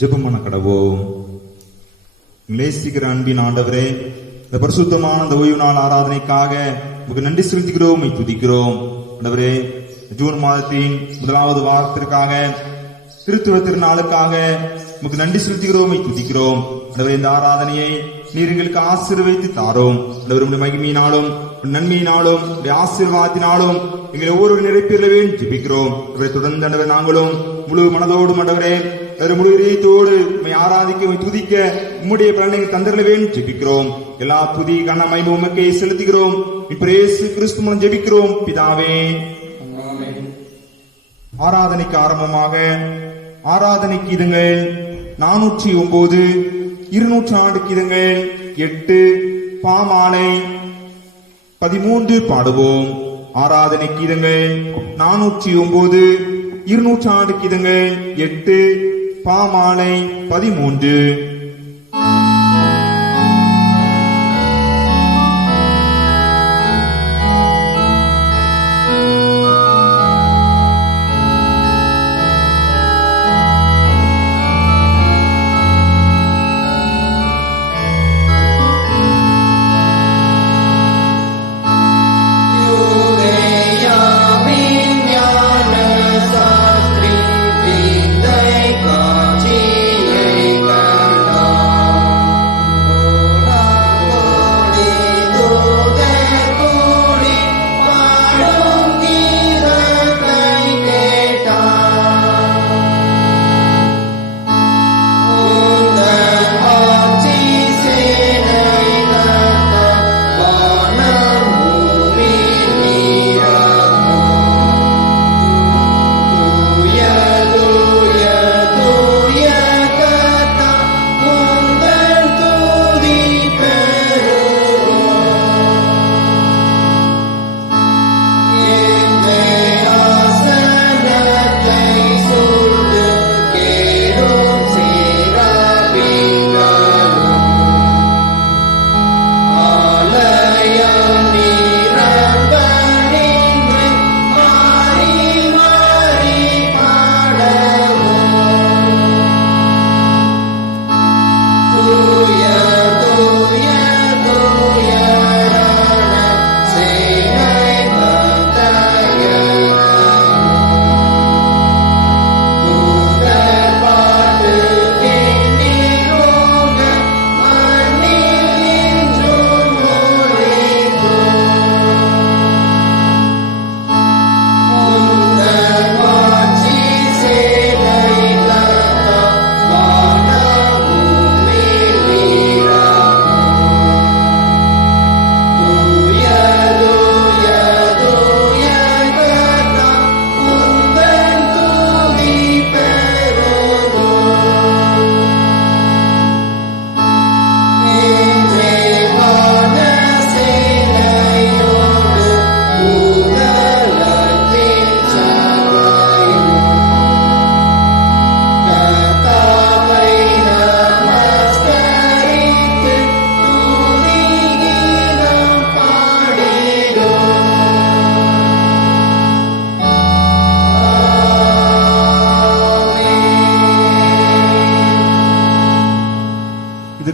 ஜெபம் பண்ண கடவோம். நேசிக்கிற அன்பின் ஆண்டவரே, இந்த பரிசுத்தமான இந்த ஓய்வு நாள் ஆராதனைக்காக உங்களுக்கு நன்றி செலுத்துகிறோம், துதிக்கிறோம். ஆண்டவரே, ஜூன் மாதத்தின் முதலாவது வாரத்திற்காக, திருத்துவ திருநாளுக்காக உங்களுக்கு நன்றி செலுத்துகிறோம், துதிக்கிறோம். ஆண்டவரே, இந்த ஆராதனையை நீர் எங்களுக்கு ஆசீர்வதித்து தாரோம். ஆண்டவருடைய மகிமையினாலும் நன்மையினாலும் ஆசீர்வாதத்தினாலும் எங்களை ஒவ்வொரு நிறைப்பெறவே ஜெபிக்கிறோம். தொடர்ந்து ஆண்டவர் நாங்களும் முழு மனதோடும் ஆண்டவரே முழு இதயத்தோடு ஆராதிக்க துதிக்க உம்முடைய பலனை தந்தரவே ஜெபிக்கிறோம். எல்லா துதி கன மகிமை உமக்கே செலுத்துகிறோம். இப்ப இயேசு கிறிஸ்து மூலம் ஜெபிக்கிறோம் பிதாவே. ஆராதனைக்கு ஆரம்பமாக ஆராதனை கீதங்கள் 409, 200 ஆண்டு கீதங்கள் 8, பாமாலை 13 பாடுவோம். ஆராதனை கீதங்கள் 409, 200 ஆண்டு கீதங்கள் 8, பாமாலை 13.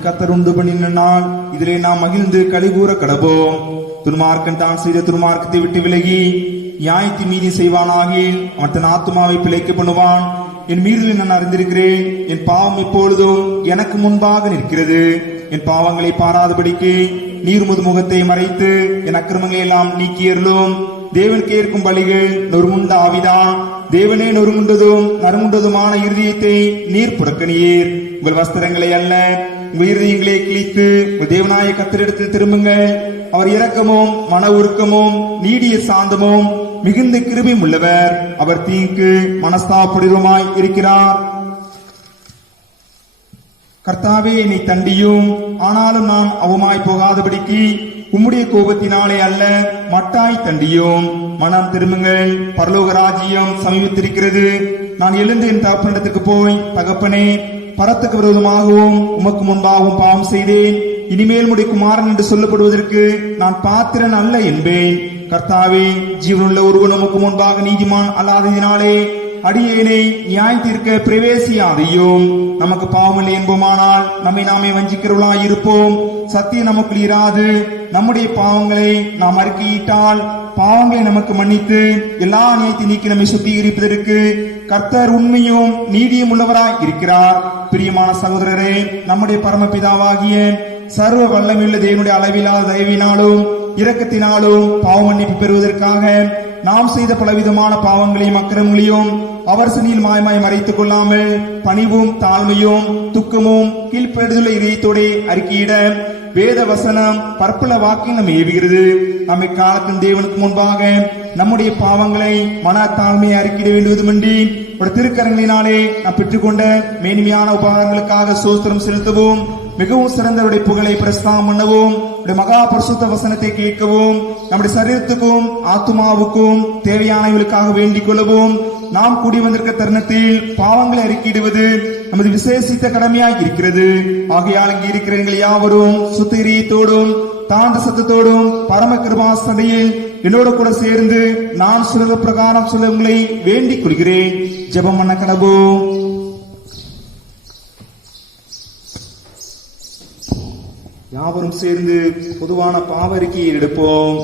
கர்த்தர் உண்டு பண்ணின நாள், இதிலே நாம் மகிழ்ந்து களிகூற கடவோம். துன்மார்க்கன் தான் செய்த துன்மார்க்கத்தை விட்டு விலகி நியாயத்தை மீறி செய்வானாகில் அவன் தன் ஆத்மாவை பிழைக்க பண்ணுவான். என் மீறலை நான் அறிந்திருக்கிறேன், என் பாவம் இப்பொழுதும் எனக்கு முன்பாக நிற்கிறது. என் பாவங்களை பாராதபடிக்கு நீர் முது முகத்தை மறைத்து என் அக்கிரமங்களை எல்லாம் நீக்கியருளும். தேவன் கேட்கும் பலிகள் நொறுமுண்ட ஆவிதான். தேவனே நொறுமுண்டதும் நறுமுண்டதுமான இருதயத்தை நீர் புறக்கணியீர். உங்கள் வஸ்திரங்களை அல்ல, உங்கள் இருதயங்களை கிழித்து உங்கள் தேவனாய கர்த்தரிடத்தில் திரும்புங்கள். அவர் இரக்கமும் மன உருக்கமும் நீடிய சாந்தமும் மிகுந்த கிருபையும் உள்ளவர். அவர் தீங்கு மனஸ்தாபடுமாய் இருக்கிறார். கர்த்தாவே, என்னை தண்டியும், ஆனாலும் நான் அவமாய் போகாதபடிக்கு உம்முடைய கோபத்தினாலே அல்ல, மட்டாய் தண்டியும். மனம் திரும்புங்கள், பரலோக ராஜ்யம் சமீபித்திருக்கிறது. நான் எழுந்து என் தகப்பனிடத்துக்கு போய், தகப்பனே, பரத்துக்கு விரோதமாகவும் உமக்கு முன்பாகவும் பாவம் செய்தேன். இனிமேல் உம்முடைய குமாரன் என்று சொல்லப்படுவதற்கு நான் பாத்திரன் அல்ல என்பேன். கர்த்தாவே, ஜீவனுள்ள ஒருவன் உமக்கு முன்பாக நீதிமான் அல்லாததினாலே அடியேனை நியாய தீர்க்க பிரவேசியாதையும். நமக்கு பாவமில்லை என்போமானால் நம்மை நாமே வஞ்சிக்கிறவர்களாய் இருப்போம். சத்தியம் நமக்குள் இராது. நம்முடைய பாவங்களை நாம் அறிக்கையிட்டால் பாவங்களை நமக்கு மன்னித்து எல்லா நியாயத்தை நீக்கி நம்மை சுத்திகரிப்பதற்கு கர்த்தர் உண்மையும் நீதியும் உள்ளவராய் இருக்கிறார். பிரியமான சகோதரரே, நம்முடைய பரமபிதாவாகிய சர்வ வல்லமையுள்ள தேவனுடைய அளவில்லாத தயவினாலும் இரக்கத்தினாலும் பாவ மன்னிப்பு பெறுவதற்காக நாம் செய்த பலவிதமான பாவங்களையும் அக்கிரமங்களையும் அவர் சினியில் மாயமாய் மறைத்துக் கொள்ளாமல் பணிவும் தாழ்மையும் துக்கமும் கீழ்ப்படுதல இதயத்தோட அறிக்கையிட வேத வசனம் பற்பல வாக்கில் நம்ம ஏவுகிறது. நம்மை காலத்தின் தேவனுக்கு முன்பாக நம்முடைய பாவங்களை மன தாழ்மையை அறிக்கையிட வேண்டுவதுமின்றி திருக்கரங்களினாலே நாம் பெற்றுக்கொண்ட மேன்மையான உபகாரங்களுக்காக சோஸ்திரம் செலுத்தவும், மிகவும் சிறந்தவருடைய புகழை பிரஸ்தாபம் பண்ணவும், மகா பரிசுத்த வசனத்தை கேட்கவும், நம்முடைய சரீரத்துக்கும் ஆத்மாவுக்கும் தேவையானவர்களுக்காக வேண்டிக் கொள்ளவும் நாம் கூடி வந்திருக்க தருணத்தில் பாவங்களை அறிக்கையிடுவது நமது விசேஷித்த கடமையாக இருக்கிறது. ஆகையால் இங்கே இருக்கிற எங்கள் யாவரும் சுத்திகரியத்தோடும் தாந்த சத்தத்தோடும் பரம கிருபாசனையில் என்னோட கூட சேர்ந்து நான் சொல்ல பிரகாரம் சொல்ல உங்களை வேண்டிக் கொள்கிறேன். ஜெபம் பண்ண கடவோம். யாவரும் சேர்ந்து பொதுவான பாவ அறிக்கையை எடுப்போம்.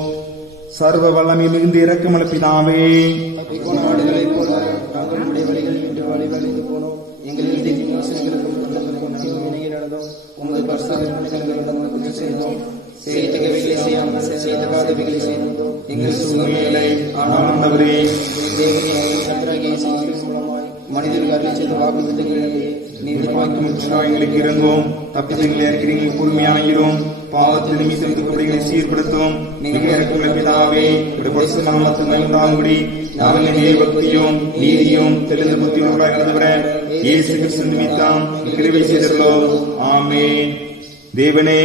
சர்வ வல்லமை மிகுந்த இரக்கமுள்ள பிதாவே, எங்களுக்கு இறங்கும் தப்பிதங்களை அறிக்கிறீங்க பொறுமையாயிரும் பாவத்தை நிமித்தங்களை சீர்படுத்தும் மிக இறக்கமுள்ள பிதாவே, நாமத்துண்டாகும்படி நாங்கள் பக்தியும் நீதியும் தெளிந்த புத்தியுள்ளவராக இயேசு கிறிஸ்து நிமித்தம் கிருபை செய்தோ. ஆமென். தேவனே,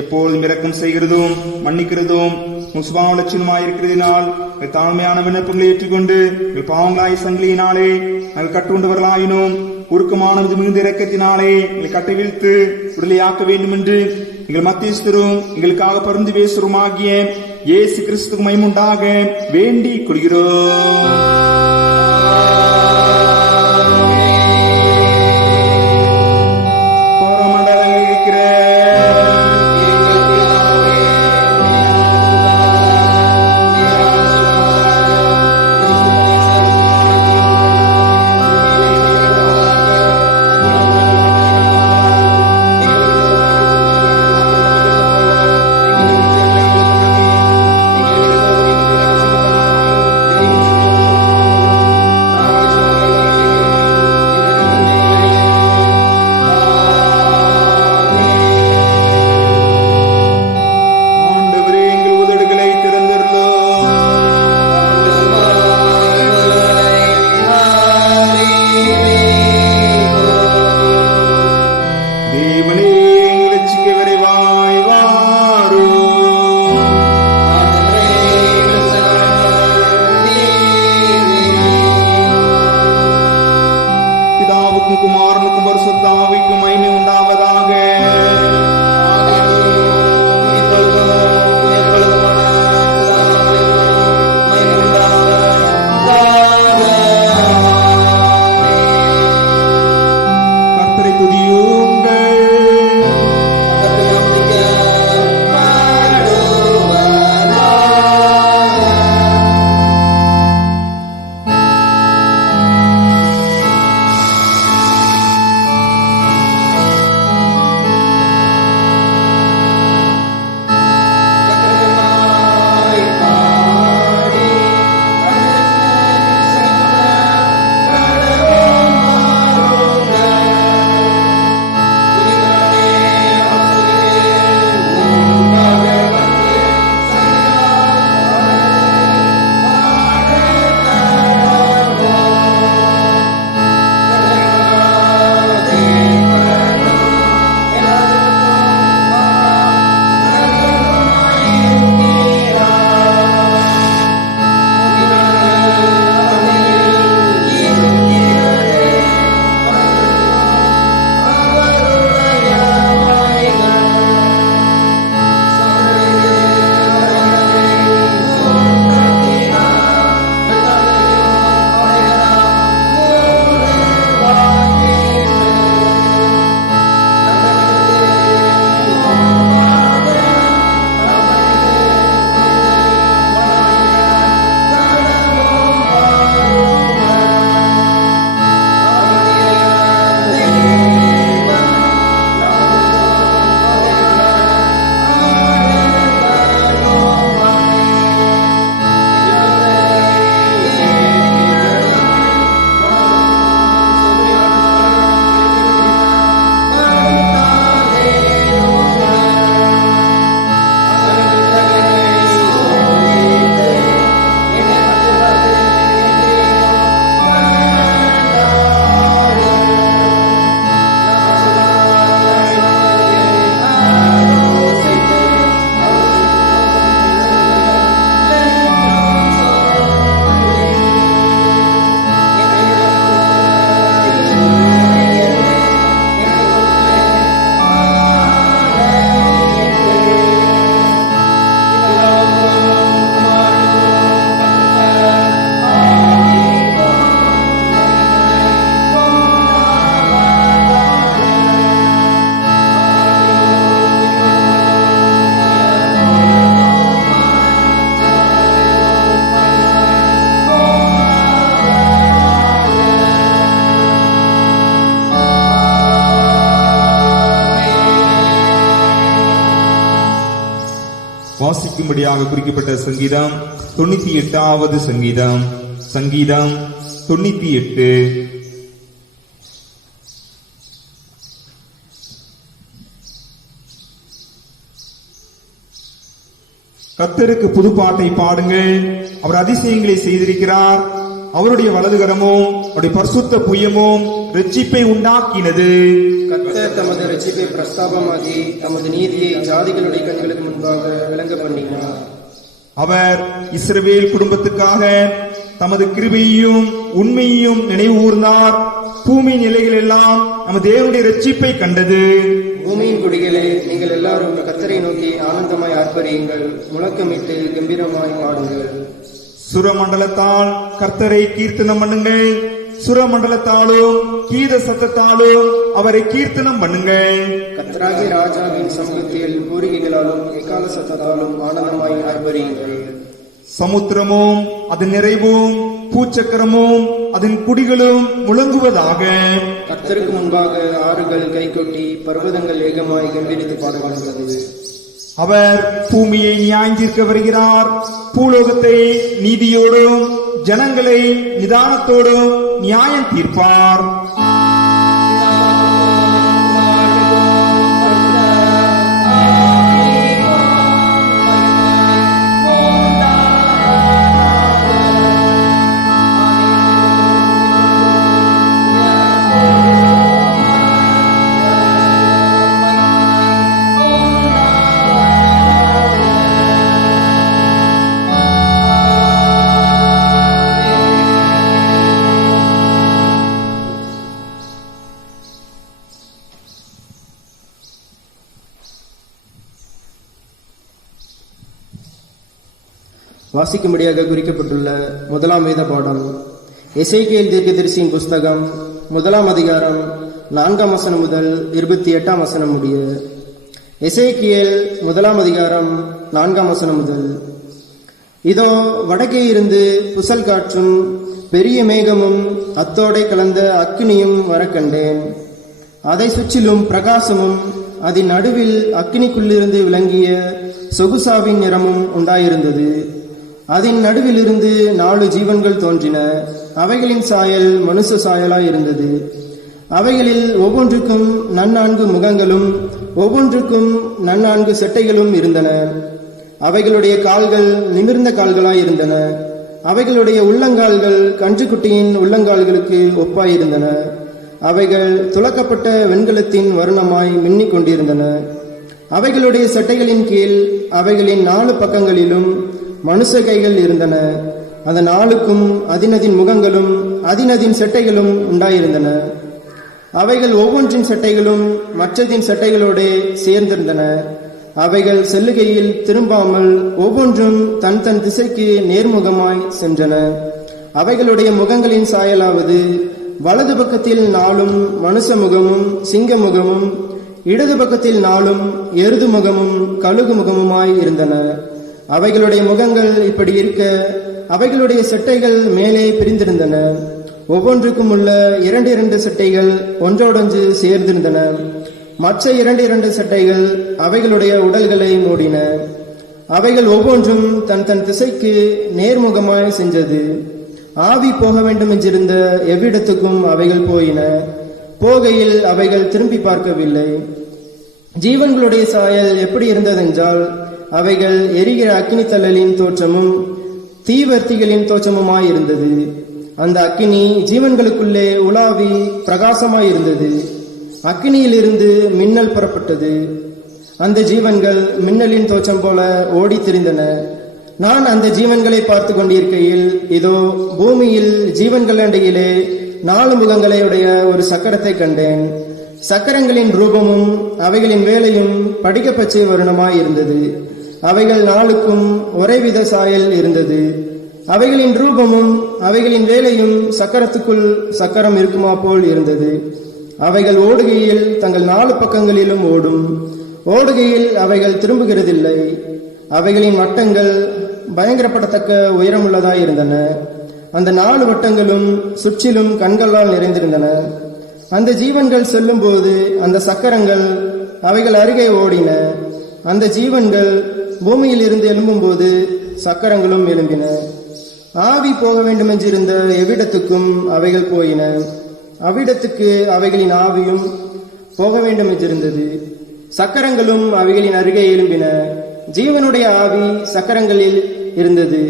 எப்பொழுதும் இரக்கம் செய்கிறதும் மன்னிக்கிறதும் சுபாவ லட்சணமாயிருக்கிறதினால் தாழ்மையான விண்ணப்பங்களை ஏற்றுக்கொண்டு பாவங்களாய் சங்கிலியினாலே நாங்கள் கட்டுண்டவர்களாயினும் உருக்கமான மிகுந்த இரக்கத்தினாலே எங்களை கட்டவிழ்த்து விடுதலையாக்க வேண்டும் என்று எங்கள் மத்தியஸ்தரும் எங்களுக்காக பரிந்து பேசுறோமாகிய இயேசு கிறிஸ்துக்கு மகிமையுண்டாக வேண்டிக் கொள்கிறோம். குமாரனுக்கும் பரிசுத்த ஆவிக்கும் மகிமை உண்டாவதாக. கர்த்தரை துதியுங்கள். வாசிக்கும்படியாக குறிக்கப்பட்ட சங்கீதம் 98வது சங்கீதம். சங்கீதம் 98. கர்த்தருக்கு புதுப்பாட்டை பாடுங்கள், அவர் அதிசயங்களை செய்திருக்கிறார். அவருடைய வலதுகரமும் அவருடைய பரிசுத்த புயமும் இரட்சிப்பை உண்டாக்கினது. கர்த்தர் தமது இரட்சிப்பை பிரஸ்தாபமாக்கி தமது நீதியை ஜாதிகளுடைய கண்களுக்கு முன்பாக விளங்க பண்ணினார். அவர் இஸ்ரவேல் குடும்பத்துக்காக தமது கிருபையையும் உண்மையையும் நினைவு கூர்ந்தார். பூமியின் நிலைகள் எல்லாம் நம்ம தேவனுடைய இரட்சிப்பை கண்டது. பூமியின் குடிகளே, நீங்கள் எல்லாரும் கர்த்தரை நோக்கி ஆனந்தமாய் ஆர்ப்பரியுங்கள், முழக்கமிட்டு கம்பீரமாய் பாடுங்கள். சுரமண்டலத்தால் கர்த்தரை கீர்த்தனம் பண்ணுங்கள், சுரமண்டலத்தாலும் கீத சத்தத்தாலும் அவரை கீர்த்தனம் பண்ணுங்கள். கர்த்தராகிய ராஜாவின் சமூகத்தில் பூரிகைகளாலும் எக்கால சத்தத்தாலும் ஆனந்தமாய் ஆர்ப்பரியுங்கள். சமுத்திரமும் அதன் நிறைவும் பூச்சக்கரமும் அதன் குடிகளும் முழங்குவதாக. கர்த்தருக்கு முன்பாக ஆறுகள் கைகொட்டி பர்வதங்கள் ஏகமாய் கம்பீரித்து பாடுகின்றது. அவர் பூமியை நியாயந்தீர்க்க வருகிறார். பூலோகத்தை நீதியோடும் ஜனங்களை நிதானத்தோடும் நியாயம் தீர்ப்பார். வாசிக்கும்படியாக குறிக்கப்பட்டுள்ள முதலாம் வேத பாடம் எசேக்கியேல் தீர்க்கதரிசியின் புஸ்தகம் 1 அதிகாரம் 4 வசனம் முதல் 28 வசனம் முடிய. எசேக்கியேல் 1 அதிகாரம் 4 வசனம் முதல். இதோ வடக்கே இருந்து புசல் காற்றும் பெரிய மேகமும் அத்தோடே கலந்த அக்கினியும் வர கண்டேன். அதை சுற்றிலும் பிரகாசமும் அதன் நடுவில் அக்கினிக்குள்ளிருந்து விளங்கிய சொகுசாவின் நிறமும் உண்டாயிருந்தது. அதன் நடுவிலிருந்து 4 ஜீவன்கள் தோன்றின. அவைகளின் சாயல் மனுஷ சாயலாயிருந்தது. அவைகளில் ஒவ்வொன்றுக்கும் 4 முகங்களும் ஒவ்வொன்றுக்கும் 4 செட்டைகளும் இருந்தன. அவைகளுடைய கால்கள் நிமிர்ந்த கால்களாயிருந்தன. அவைகளுடைய உள்ளங்கால்கள் கன்றுக்குட்டியின் உள்ளங்கால்களுக்கு ஒப்பாயிருந்தன. அவைகள் துலக்கப்பட்ட வெண்கலத்தின் வர்ணமாய் மின்னிக் கொண்டிருந்தன. அவைகளுடைய செட்டைகளின் கீழ் அவைகளின் 4 பக்கங்களிலும் மனுஷ கைகள் இருந்தன. அந்த 4க்கும் அதினதின் முகங்களும் அதினதின் செட்டைகளும் உண்டாயிருந்தன. அவைகள் ஒவ்வொன்றின் செட்டைகளும் மற்றதின் செட்டைகளோடு சேர்ந்திருந்தன. அவைகள் செல்லுகையில் திரும்பாமல் ஒவ்வொன்றும் தன் தன் திசைக்கு நேர்முகமாய் சென்றன. அவைகளுடைய முகங்களின் சாயலாவது வலது பக்கத்தில் 4 மனுஷ முகமும் சிங்க முகமும், இடது பக்கத்தில் 4 எருது முகமும் கழுகு முகமுமாய் இருந்தன. அவைகளுடைய முகங்கள் இப்படி இருக்க அவைகளுடைய செட்டைகள் மேலே பிரிந்திருந்தன. ஒவ்வொன்றுக்கும் உள்ள 2 செட்டைகள் ஒன்றோடொன்று சேர்ந்திருந்தன. மற்ற 2 செட்டைகள் அவைகளுடைய உடல்களை மூடின. அவைகள் ஒவ்வொன்றும் தன் தன் திசைக்கு நேர்முகமாய் சென்றது. ஆவி போக வேண்டும் என்றிருந்த எவ்விடத்துக்கும் அவைகள் போயின. போகையில் அவைகள் திரும்பி பார்க்கவில்லை. ஜீவன்களுடைய சாயல் எப்படி இருந்ததென்றால் அவைகள் எரிகிற அக்கினி தழலின் தோற்றமும் தீவர்த்திகளின் தோற்றமுமாயிருந்தது. அந்த அக்கினி ஜீவன்களுக்குள்ளே உலாவி பிரகாசமாயிருந்தது. அக்கினியிலிருந்து மின்னல் புறப்பட்டது. அந்த ஜீவன்கள் மின்னலின் தோற்றம் போல ஓடி திரிந்தன. நான் அந்த ஜீவன்களை பார்த்து கொண்டிருக்கையில் இதோ பூமியில் ஜீவன்கள் அண்டையிலே 4 முகங்களை உடைய ஒரு சக்கரத்தை கண்டேன். சக்கரங்களின் ரூபமும் அவைகளின் வேலையும் படிகப்பச்சை வருணமாயிருந்தது. அவைகள் 4க்கும் ஒரேவித சாயல் இருந்தது. அவைகளின் ரூபமும் அவைகளின் வேலையும் சக்கரத்துக்குள் சக்கரம் இருக்குமா போல் இருந்தது. அவைகள் ஓடுகையில் தங்கள் 4 பக்கங்களிலும் ஓடும். ஓடுகையில் அவைகள் திரும்புகிறதில்லை. அவைகளின் வட்டங்கள் பயங்கரப்படத்தக்க உயரமுள்ளதாயிருந்தன. அந்த 4 வட்டங்களும் சுற்றிலும் கண்களால் நிறைந்திருந்தன. அந்த ஜீவன்கள் செல்லும் போது அந்த சக்கரங்கள் அவைகள் அருகே ஓடின. அந்த ஜீவன்கள் பூமியில் இருந்து எழும்பும்போது சக்கரங்களும் எழும்பின. ஆவி போக வேண்டுமென்றிருந்த எவ்விடத்துக்கும் அவைகள் போயின. அவ்விடத்துக்கு அவைகளின் ஆவியும் போக வேண்டுமென்றிருந்தது. சக்கரங்களும் அவைகளின் அருகே எழும்பின. ஜீவனுடைய ஆவி சக்கரங்களில் இருந்தது.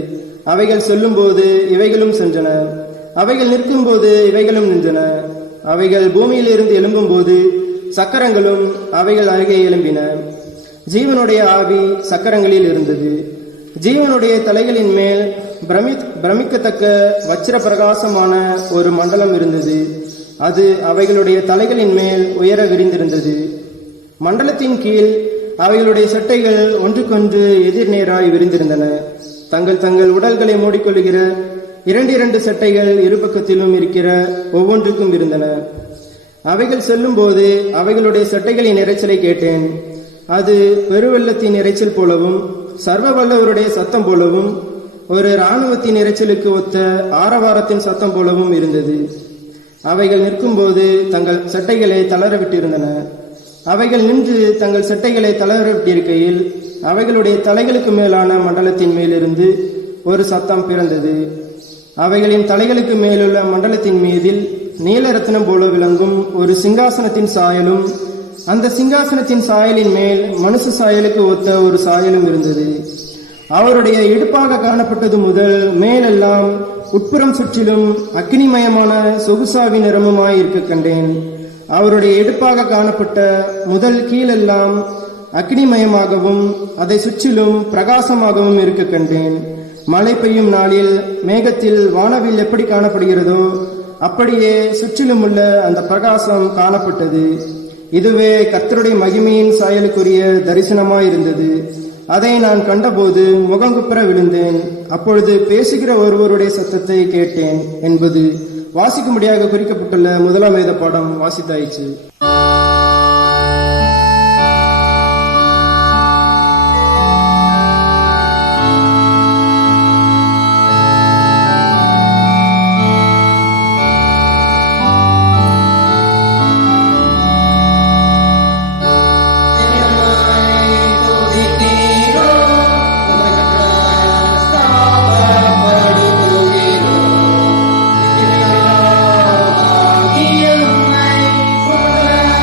அவைகள் சொல்லும்போது இவைகளும் சென்றன. அவைகள் நிற்கும்போது இவைகளும் நின்றன. அவைகள் பூமியில் இருந்து எழும்பும்போது சக்கரங்களும் அவைகள் அருகே எழும்பின. ஜீவனுடைய ஆவி சக்கரங்களில் இருந்தது. ஜீவனுடைய தலைகளின் மேல் பிரமிக்கத்தக்க வச்சிர பிரகாசமான ஒரு மண்டலம் இருந்தது. அது அவைகளுடைய தலைகளின் மேல் உயர விரிந்திருந்தது. மண்டலத்தின் கீழ் அவைகளுடைய சட்டைகள் ஒன்றுக்கொன்று எதிர்நேராய் விரிந்திருந்தன. தங்கள் தங்கள் உடல்களை மூடிக்கொள்ளுகிற இரண்டு சட்டைகள் இரு பக்கத்திலும் இருக்கிற ஒவ்வொன்றுக்கும் இருந்தன. அவைகள் செல்லும்போது அவைகளுடைய சட்டைகளின் இரைச்சலை கேட்டேன். அது பெருவெள்ளத்தின் இரைச்சல் போலவும் சர்வ வல்லவருடைய சத்தம் போலவும் ஒரு இராணுவத்தின் இரைச்சலுக்கு ஒத்த ஆரவாரத்தின் சத்தம் போலவும் இருந்தது. அவைகள் நிற்கும்போது தங்கள் சட்டைகளை தளர விட்டிருந்தன. அவைகள் நின்று தங்கள் சட்டைகளை தளர விட்டிருக்கையில் அவைகளுடைய தலைகளுக்கு மேலான மண்டலத்தின் மேலிருந்து ஒரு சத்தம் பிறந்தது. அவைகளின் தலைகளுக்கு மேலுள்ள மண்டலத்தின் மீதில் நீலரத்னம் போல விளங்கும் ஒரு சிங்காசனத்தின் சாயலும் அந்த சிங்காசனத்தின் சாயலின் மேல் மனுஷ சாயலுக்கு ஒத்த ஒரு சாயலும் இருந்தது. அவருடைய இடுப்பாக காணப்பட்டது முதல் மேலெல்லாம் உட்புறம் சுற்றிலும் அக்னிமயமான சொகுசாவி நிறமுமாய் இருக்க கண்டேன். அவருடைய இடுப்பாக காணப்பட்ட முதல் கீழெல்லாம் அக்னிமயமாகவும் அதை சுற்றிலும் பிரகாசமாகவும் இருக்க கண்டேன். மழை பெய்யும் நாளில் மேகத்தில் வானவில் எப்படி காணப்படுகிறதோ அப்படியே சுற்றிலும் உள்ள அந்த பிரகாசம் காணப்பட்டது. இதுவே கர்த்தருடைய மகிமையின் சாயலுக்குரிய தரிசனமாயிருந்தது. அதை நான் கண்டபோது முகங்குப்புற விழுந்தேன். அப்பொழுது பேசுகிற ஒருவருடைய சத்தத்தை கேட்டேன் என்பது வாசிக்கும்படியாக குறிக்கப்பட்டுள்ள முதலாம் வேத பாடம் வாசித்தாயிற்று. Thank you.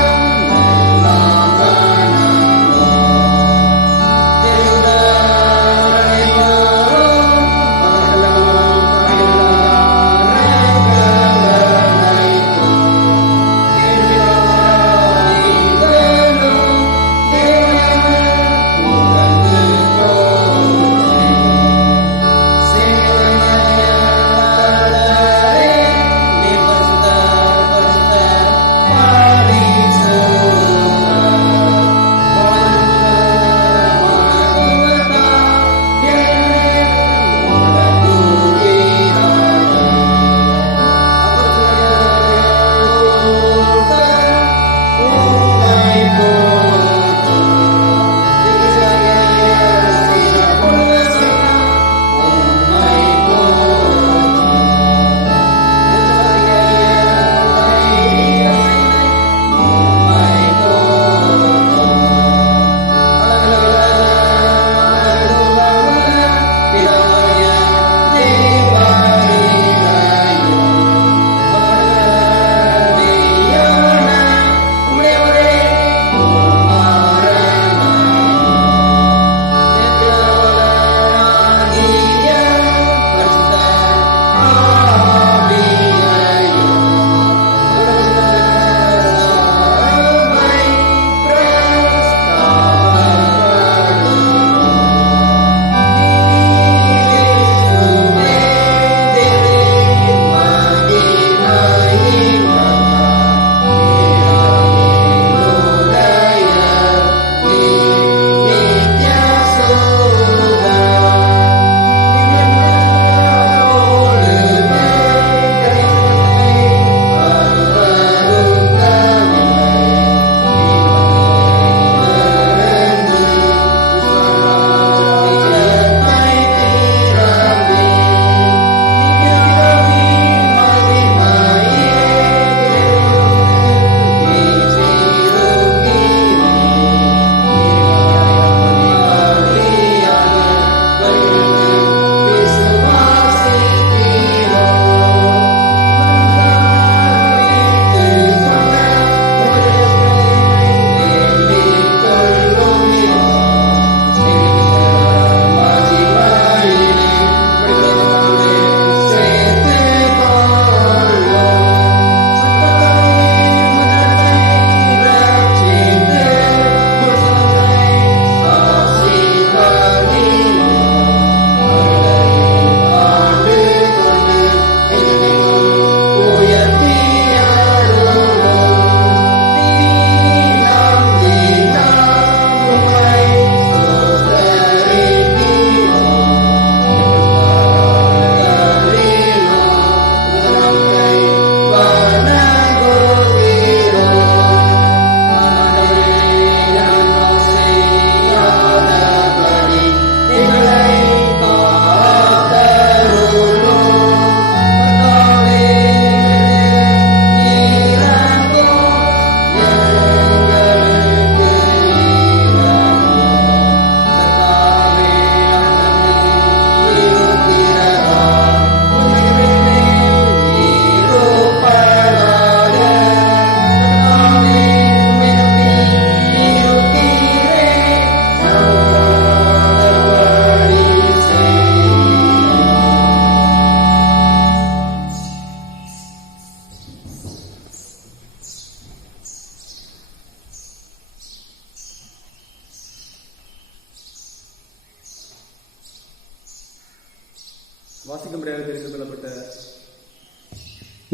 வாசிக்கும்படியாக தெரிந்து கொள்ளப்பட்ட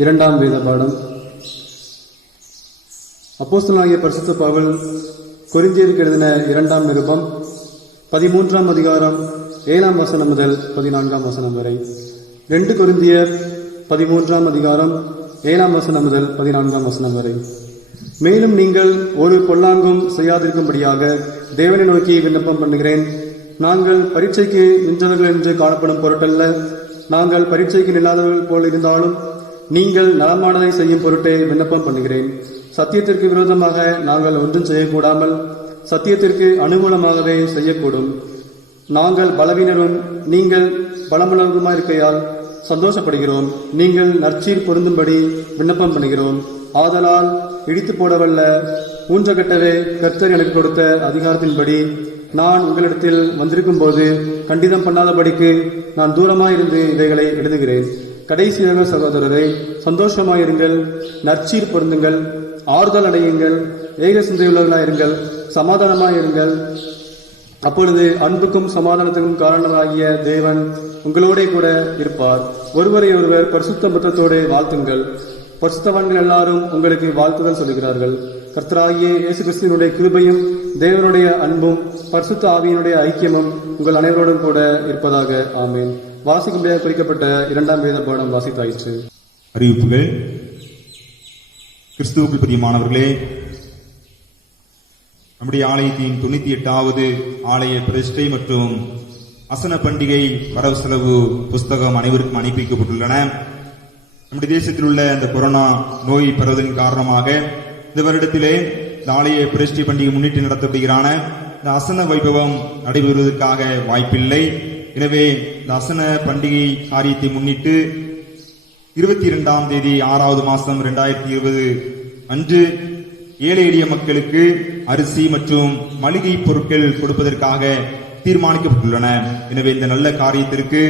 இரண்டாம் வேத பாடம். அப்போஸ்தலனாகிய பரிசுத்த பவுல் கொரிந்தியருக்கு எழுதின இரண்டாம் நிருபம் 13ஆம் அதிகாரம் 7ஆம் வசனம் முதல் 14ஆம் வசனம் வரை. 2 கொரிந்தியர் 13ஆம் அதிகாரம் 7ஆம் வசனம் முதல் 14ஆம் வசனம் வரை. மேலும் நீங்கள் ஒரு பொல்லாங்கும் செய்யாதிருக்கும்படியாக தேவனை நோக்கி விண்ணப்பம் பண்ணுகிறேன். நாங்கள் பரீட்சைக்கு நின்றவர்கள் என்று காணப்படும் பொருட்டல்ல, நாங்கள் பரீட்சைக்கு நில்லாதவர்கள் போல் இருந்தாலும் நீங்கள் நலமானதை செய்யும் பொருட்டே விண்ணப்பம் பண்ணுகிறேன். சத்தியத்திற்கு விரோதமாக நாங்கள் ஒன்றும் செய்யக்கூடாமல் சத்தியத்திற்கு அனுகூலமாகவே செய்யக்கூடும். நாங்கள் பலவீனரும் நீங்கள் பலமுள்ளவருமாயிருக்கையால் சந்தோஷப்படுகிறோம். நீங்கள் நற்சீர் பொருந்தும்படி விண்ணப்பம் பண்ணுகிறோம். ஆதலால் இடித்து போடவல்ல ஊன்றகட்டவே கர்த்தர் எனக்கு கொடுத்த அதிகாரத்தின்படி நான் உங்களிடத்தில் வந்திருக்கும் போது கண்டிதம் பண்ணாதபடிக்கு நான் தூரமாயிருந்து இவைகளை எழுதுகிறேன். கடைசியாக சகோதரரை, சந்தோஷமாயிருங்கள், நற்சீர் பொருந்துங்கள், ஆறுதல் அடையுங்கள், ஏக சிந்தையுள்ளவர்களாயிருங்கள், சமாதானமாயிருங்கள். அப்பொழுது அன்புக்கும் சமாதானத்துக்கும் காரணமாகிய தேவன் உங்களோட கூட இருப்பார். ஒருவரை ஒருவர் பரிசுத்த முத்தத்தோடு வாழ்த்துங்கள். பரிசுத்தவான்கள் எல்லாரும் உங்களுக்கு வாழ்த்துதல் சொல்லுகிறார்கள். கர்த்தராகிய இயேசு கிறிஸ்துவினுடைய கிருபையும் தேவனுடைய அன்பும் பரிசுத்த ஆவியினுடைய ஐக்கியமும் உங்கள் அனைவரோடும் கூட இருப்பதாக. ஆமேன். வாசிக்கும்படியாக குறிக்கப்பட்ட இரண்டாம் வேத பாடம் வாசித்தாயிற்று. அறிவிப்புகள். கிறிஸ்துவுக்குள் பிரியமானவர்களே, நம்முடைய ஆலயத்தின் 98வது ஆலய பிரதிஷ்டை மற்றும் அசன பண்டிகை வரவு செலவு புஸ்தகம் அனைவருக்கும் அனுப்பி வைக்கப்பட்டுள்ளன. நம்முடைய தேசத்தில் உள்ள இந்த கொரோனா நோய் பரவுவதன் காரணமாக இந்த வருடத்திலே இந்த ஆலய பிரதிஷ்டை பண்டிகை முன்னிட்டு நடத்தப்படுகிறான இந்த அசன வைபவம் நடைபெறுவதற்காக வாய்ப்பில்லை. எனவே இந்த அசன பண்டிகை காரியத்தை முன்னிட்டு 22ஆம் தேதி 6வது மாதம் 2020 அன்று ஏழை எளிய மக்களுக்கு அரிசி மற்றும் மளிகை பொருட்கள் கொடுப்பதற்காக தீர்மானிக்கப்பட்டுள்ளன. எனவே இந்த நல்ல காரியத்திற்கு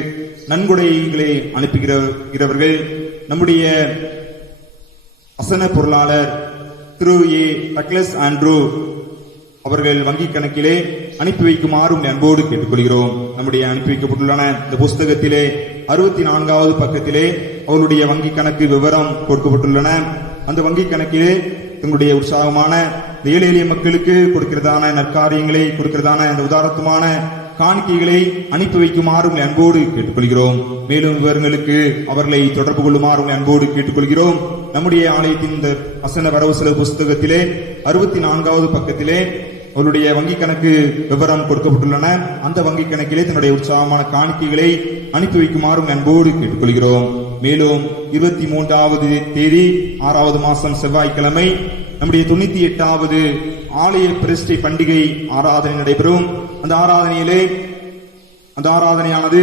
நன்கொடைகளை அனுப்புகிறவர்கள் நம்முடைய அசன பொருளாளர் திரு ஏ டக்ளஸ் ஆண்ட்ரூ அவர்கள் வங்கிக் கணக்கிலே அனுப்பி வைக்குமாறு அன்போடு கேட்டுக்கொள்கிறோம். நம்முடைய அனுப்பி வைக்கப்பட்டுள்ளன இந்த புஸ்தகத்திலே 64வது பக்கத்திலே அவருடைய வங்கிக் கணக்கு விவரம் கொடுக்கப்பட்டுள்ளன. அந்த வங்கிக் கணக்கிலே தங்களுடைய உற்சாகமான ஏழை எளிய மக்களுக்கு கொடுக்கிறதான நற்காரியங்களை கொடுக்கிறதான அந்த உதாரணமான காணிக்கைகளை அனுப்பி வைக்குமாறு அன்போடு கேட்டுக்கொள்கிறோம். மேலும் விவரங்களுக்கு அவர்களை தொடர்பு கொள்ளுமாறு அன்போடு கேட்டுக்கொள்கிறோம். நம்முடைய ஆலயத்தின் இந்த அசன வரவு செலவு புஸ்தகத்திலே 64வது பக்கத்திலே அவருடைய வங்கிக் கணக்கு விவரம் கொடுக்கப்பட்டுள்ளன. அந்த வங்கிக் கணக்கிலே தன்னுடைய உற்சாகமான காணிக்கைகளை அனுப்பி வைக்குமாறு அன்போடு கேட்டுக்கொள்கிறோம். மேலும் 23வது தேதி 6வது மாதம் செவ்வாய்க்கிழமை நம்முடைய 98வது ஆலய பிரதிஷ்டை பண்டிகை ஆராதனை நடைபெறும். அந்த ஆராதனையானது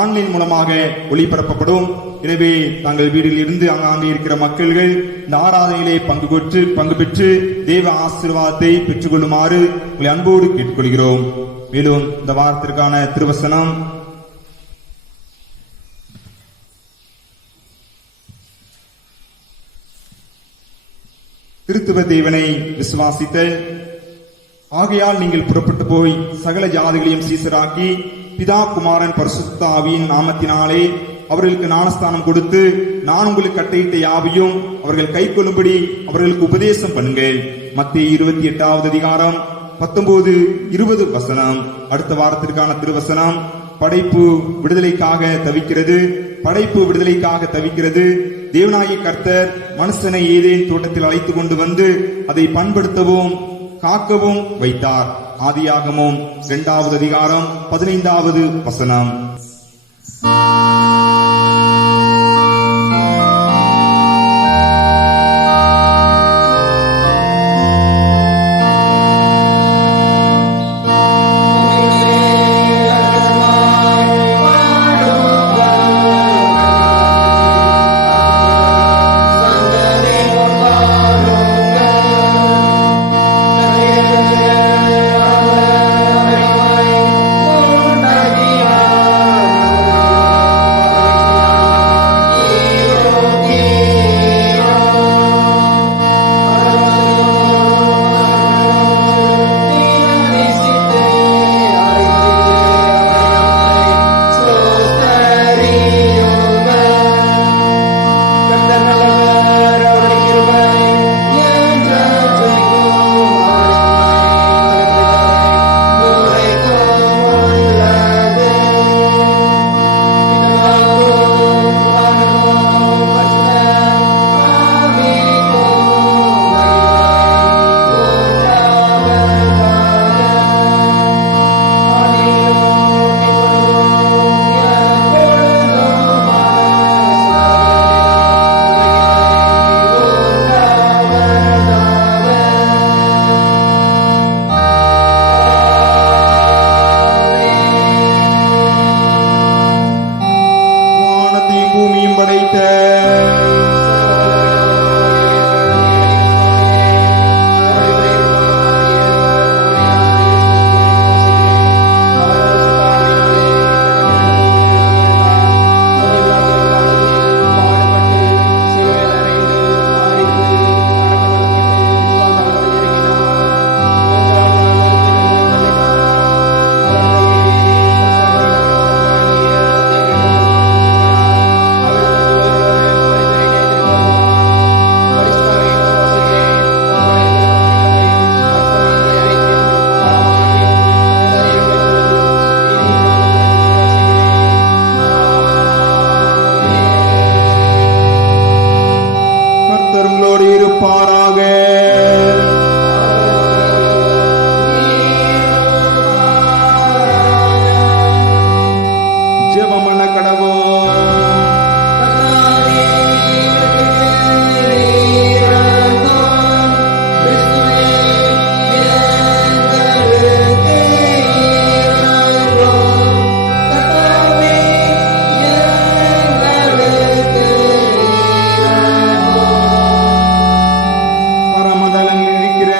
ஆன்லைன் மூலமாக ஒளிபரப்பப்படும். எனவே தங்கள் வீடுகளில் இருந்து அங்காங்கே இருக்கிற மக்கள்கள் இந்த ஆராதனையிலே பங்கு பெற்று தேவ ஆசீர்வாதத்தை பெற்றுக் கொள்ளுமாறு உங்களை அன்போடு கேட்டுக்கொள்கிறோம். மேலும் இந்த வாரத்திற்கான திருவசனம் கிறிஸ்துவ தேவனை விசுவாசித்தல். ஆகையால் நீங்கள் புறப்பட்டு போய் சகல ஜாதிகளையும் சீசராக்கி பிதா குமாரன் பரிசுத்த ஆவியின் நாமத்தினாலே அவர்களுக்கு ஞானஸ்தானம் கொடுத்து நான் உங்களுக்கு கட்டளையிட்ட யாவையும் அவர்கள் கைக்கொள்ளும்படி அவர்களுக்கு உபதேசம் பண்ணுங்கள். மத்தேயு 28வது அதிகாரம் 19-20 வசனம். அடுத்த வாரத்திற்கான திருவசனம் படைப்பு விடுதலைக்காக தவிக்கிறது. தேவனாகிய கர்த்தர் மனுஷனை ஏதேன் தோட்டத்தில் அழைத்துக் கொண்டு வந்து அதை பண்படுத்தவும் காக்கவும் வைத்தார். ஆதியாகமம் 2வது அதிகாரம் 15வது வசனம். உங்களோடு இருப்பாராக. ஜெபம் பண்ண கடவோம். பரமதலங்களில் இருக்கிற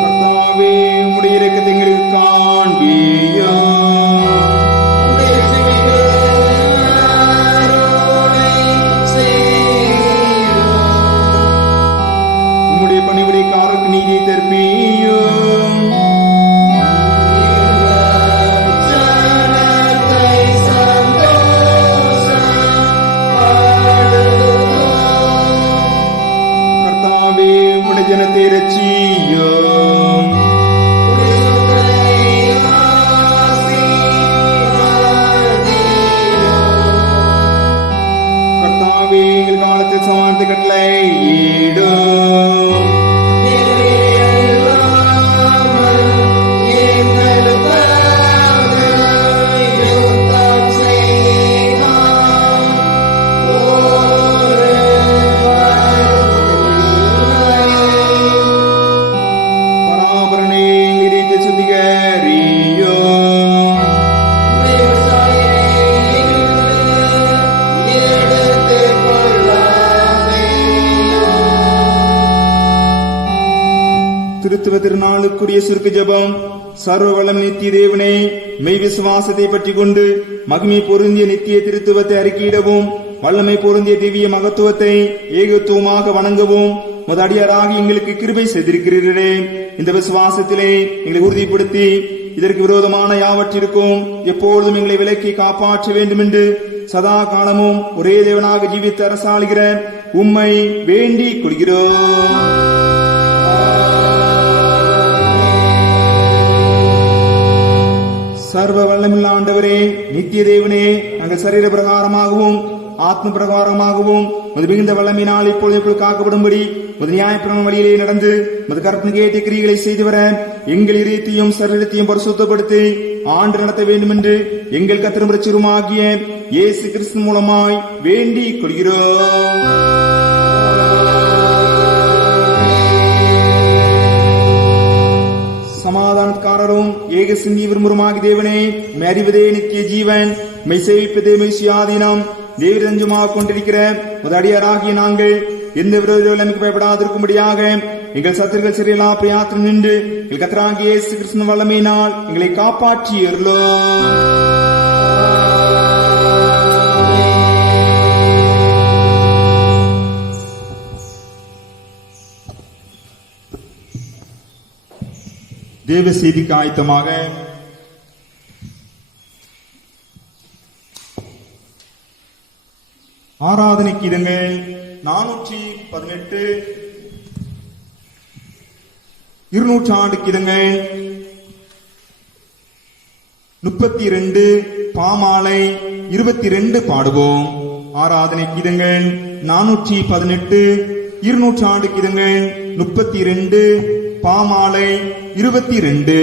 கர்த்தாவே, உம்முடைய இரக்கத்தை எங்களுக்கு காண்பியும். உம்முடைய பணிவிடைக்காரருக்கு நீதியை தர்ப்பியும். கர்த்தாவே, உம்முடைய ஜனத்தை ரட்சியும். கர்த்தாவே, எங்கள் காலத்தில் சமானத்தை கட்டளையிடும். பராபரனே, எங்கள் இதயத்தை சுத்திகரியும். திருத்துவ திருநாளுக்குரிய சுருக்கு ஜெபம். சர்வ வளம் நித்திய தேவனே, மெய் விசுவாசத்தை பற்றி கொண்டு மகிமை பொருந்திய நித்திய திருத்துவத்தை அறிக்கையிடவும், வல்லமை பொருந்திய திவ்ய மகத்துவத்தை ஏகத்துவமாக வணங்கவும் உமது அடியாராகி எங்களுக்கு கிருபை செய்திருக்கிறீர்களே. இந்த விசுவாசத்திலே எங்களை உறுதிப்படுத்தி இதற்கு விரோதமான யாவற்றிற்கும் எப்பொழுதும் எங்களை விலக்கி காப்பாற்ற வேண்டும் என்று சதா காலமும் ஒரே தேவனாக ஜீவித்து அரசாளுகிற உம்மை வேண்டிக் கொள்கிறோம். சர்வ வல்லமுள்ள ஆண்டவரே, நித்திய தேவனே, நாங்கள் சரீர பிரகாரமாகவும் ஆத்ம பிரகாரமாகவும் உமது மிகுந்த வல்லமையினால் இப்பொழுது காக்கப்படும்படி உமது நியாயப்பிரமாண வழியிலே நடந்து உமது கற்பனை கேட்ட கிரியைகளை செய்து வர எங்கள் இதயத்தையும் சரீரத்தையும் பரிசுத்தப்படுத்தி ஆண்டு நடத்த வேண்டும் என்று எங்கள் கர்த்தரும் இரட்சகருமாகிய இயேசு கிறிஸ்து மூலமாய் வேண்டிக் கொள்கிறோம். சமாதானக்காரரும் ஏக சிந்தி விரும்புமாகி தேவனே, உம்மை அறிவதே நித்திய ஜீவன், உம்மை சேவிப்பதே மெய் சுயாதீனம். தேவரஞ்சமாக கொண்டிருக்கிற உமது அடியாராகிய நாங்கள் எந்த விரோத வல்லமைக்கு பயப்படாதிருக்கும்படியாக எங்கள் சத்துருக்கள் சிறையில்லா பிரயாத்திரம் நின்று எங்கள் கர்த்தராகிய இயேசு கிறிஸ்துவின் வல்லமையினால் எங்களை காப்பாற்றி அருளும். தேவ செய்திக்கு ஆயத்தமாக ஆராதனைக்கு இடங்கள் 418, 200 ஆண்டுக்கு இடங்கள் 32, பாமாலை 22 பாடுவோம். ஆராதனைக்கு இடங்கள் 418, 200 ஆண்டுக்கு இடங்கள் 32, பாமாலை 22.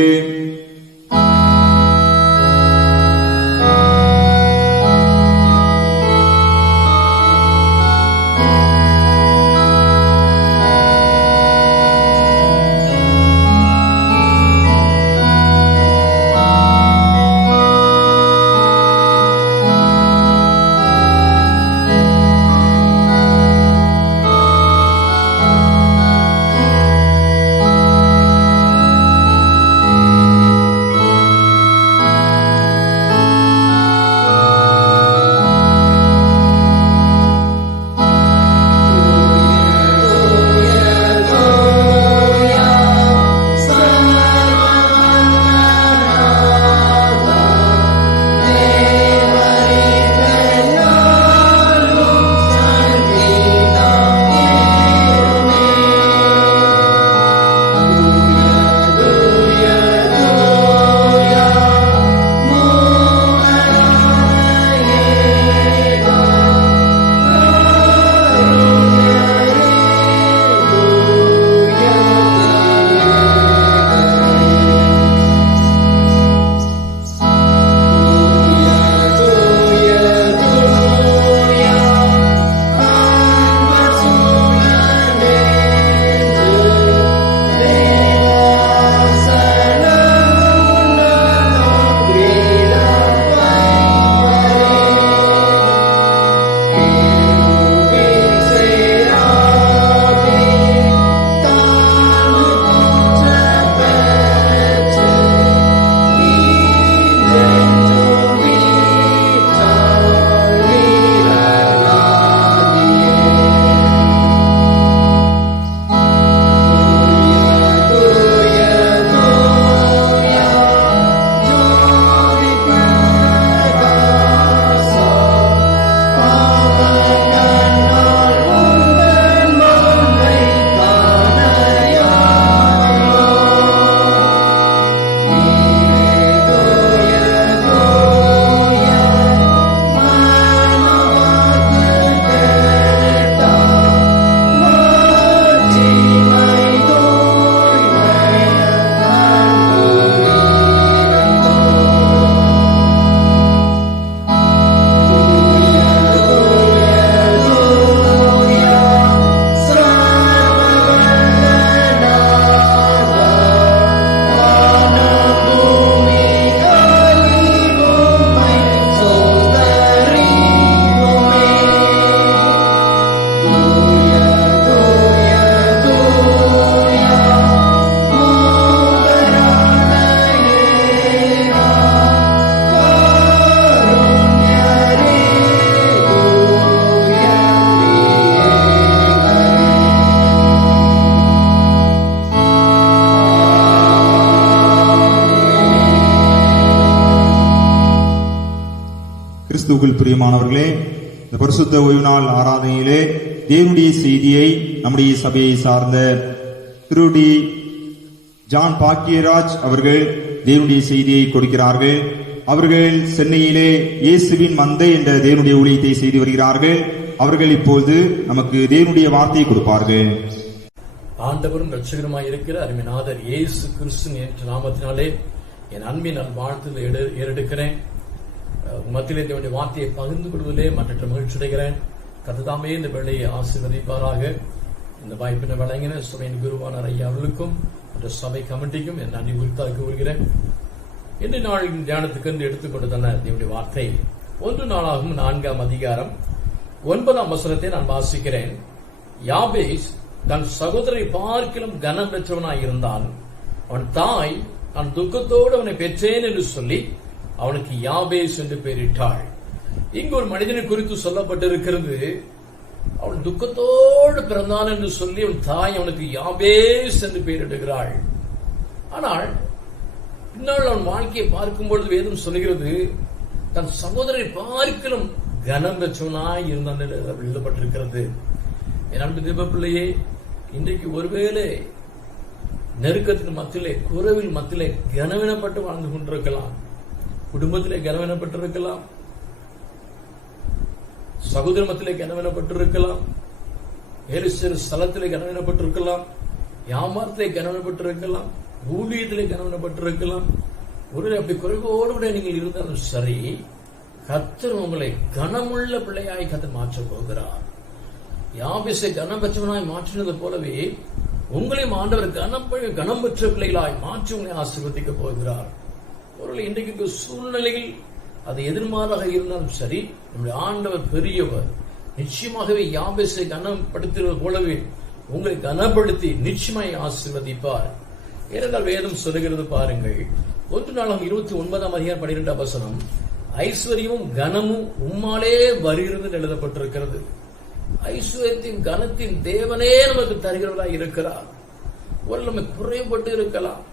கிறிஸ்துவுக்குள் பிரியமானவர்களே, இந்த பரிசுத்த ஓய்வு நாள் ஆராதனையிலே தேவனுடைய செய்தியை நம்முடைய சபையை சார்ந்த திரு ஜான் பாக்கியராஜ் அவர்கள் தேவனுடைய செய்தியை கொடுக்கிறார்கள். அவர்கள் சென்னையிலே இயேசுவின் மந்தை என்ற தேவனுடைய ஊழியத்தை செய்து வருகிறார்கள். அவர்கள் இப்போது நமக்கு தேவனுடைய வார்த்தையை கொடுப்பார்கள். ஆண்டவரும் இரட்சகருமாய் இருக்கிற அருமைநாதர் இயேசு கிறிஸ்து என்ற நாமத்தினாலே என் அன்பின் வாழ்த்தில் ஏறெடுக்கிறேன். மத்தியிலே தேவனுடைய வார்த்தையை பகிர்ந்து கொள்வதிலே மற்ற மகிழ்ச்சி அடைகிறேன். கர்த்தர் இந்த வேளையை ஆசீர்வதிப்பாராக. இந்த வாய்ப்பினை வழங்கின சபையின் குருவானார் ஐயா அவர்களுக்கும் மற்ற சபை கமிட்டிக்கும் என் நன்றி உரித்தாக்கி வருகிறேன். இன்று நாளின் தியானத்துக்கு என்று எடுத்துக்கொண்டதான தேவனுடைய வார்த்தை 1 நாளாகும் 4ஆம் அதிகாரம் 9ஆம் வசனத்தை நான் வாசிக்கிறேன். யாபேஸ் தன் சகோதரை பார்க்கிலும் கனம் பெற்றவனாய் இருந்தான். அவன் தாய் நான் துக்கத்தோடு அவனை பெற்றேன் என்று சொல்லி அவனுக்கு யாபேஸ் என்று பெயரிட்டாள். இங்கு ஒரு மனிதனை குறித்து சொல்லப்பட்டிருக்கிறது. அவன் துக்கத்தோடு பிறந்தான் என்று சொல்லி அவன் தாய் அவனுக்கு யாபேஸ் என்று பெயரிடுகிறாள். ஆனால் பின்னால் அவன் வாழ்க்கையை பார்க்கும் பொழுது வேதம் சொல்லுகிறது, தன் சகோதரை பார்க்கிலும் கனம் பெற்றவனாய் இருந்தான் என்று எழுதப்பட்டிருக்கிறது. என் அன்பு தேவ பிள்ளையே, இன்றைக்கு ஒருவேளை நெருக்கத்தின் மத்தியிலே, குறைவில் மத்தியிலே கனவீனப்பட்டு வாழ்ந்து கொண்டிருக்கலாம். குடும்பத்திலே கனவீனப்பட்டிருக்கலாம், சகோதர மத்தியிலே கனவீனப்பட்டிருக்கலாம், வேறு சிறு ஸ்தலத்திலே கனவீனப்பட்டிருக்கலாம், வியாபாரத்திலே கனவீனப்பட்டிருக்கலாம், ஊழியத்திலே கனவீனப்பட்டிருக்கலாம். ஒருவேளை அப்படி குறைவோடு கூட நீங்கள் இருந்தாலும் சரி, கர்த்தர் உங்களை கனமுள்ள பிள்ளையாய் கர்த்தர் மாற்றப் போகிறார். யாபேசை கனம் பெற்றவனாய் மாற்றினது போலவே உங்களையும் ஆண்டவர் கனம் பெற்ற பிள்ளைகளாய் மாற்றி உங்களை ஆசீர்வதிக்க போகிறார். ஒருவேளை இன்றைக்கு சூழ்நிலையில் அது எதிர்மாறாக இருந்தாலும் சரி, நம்முடைய ஆண்டவர் பெரியவர். நிச்சயமாகவே யாபேசை கனப்படுத்துவது போலவே உங்களை கனப்படுத்தி நிச்சயமாய் ஆசீர்வதிப்பார். ஏனென்றால் வேதம் சொல்லுகிறது பாருங்கள், 1 நாளாம் 29ஆம் அதிகாரம் 12ஆம் வசனம், ஐஸ்வர்யமும் கனமும் உம்மாலே வருகிறது எழுதப்பட்டிருக்கிறது. ஐஸ்வர்யத்தின் கனத்தின் தேவனே நமக்கு தருகிறவராய் இருக்கிறார். ஒரு நம்ம குறைபட்டு இருக்கலாம்,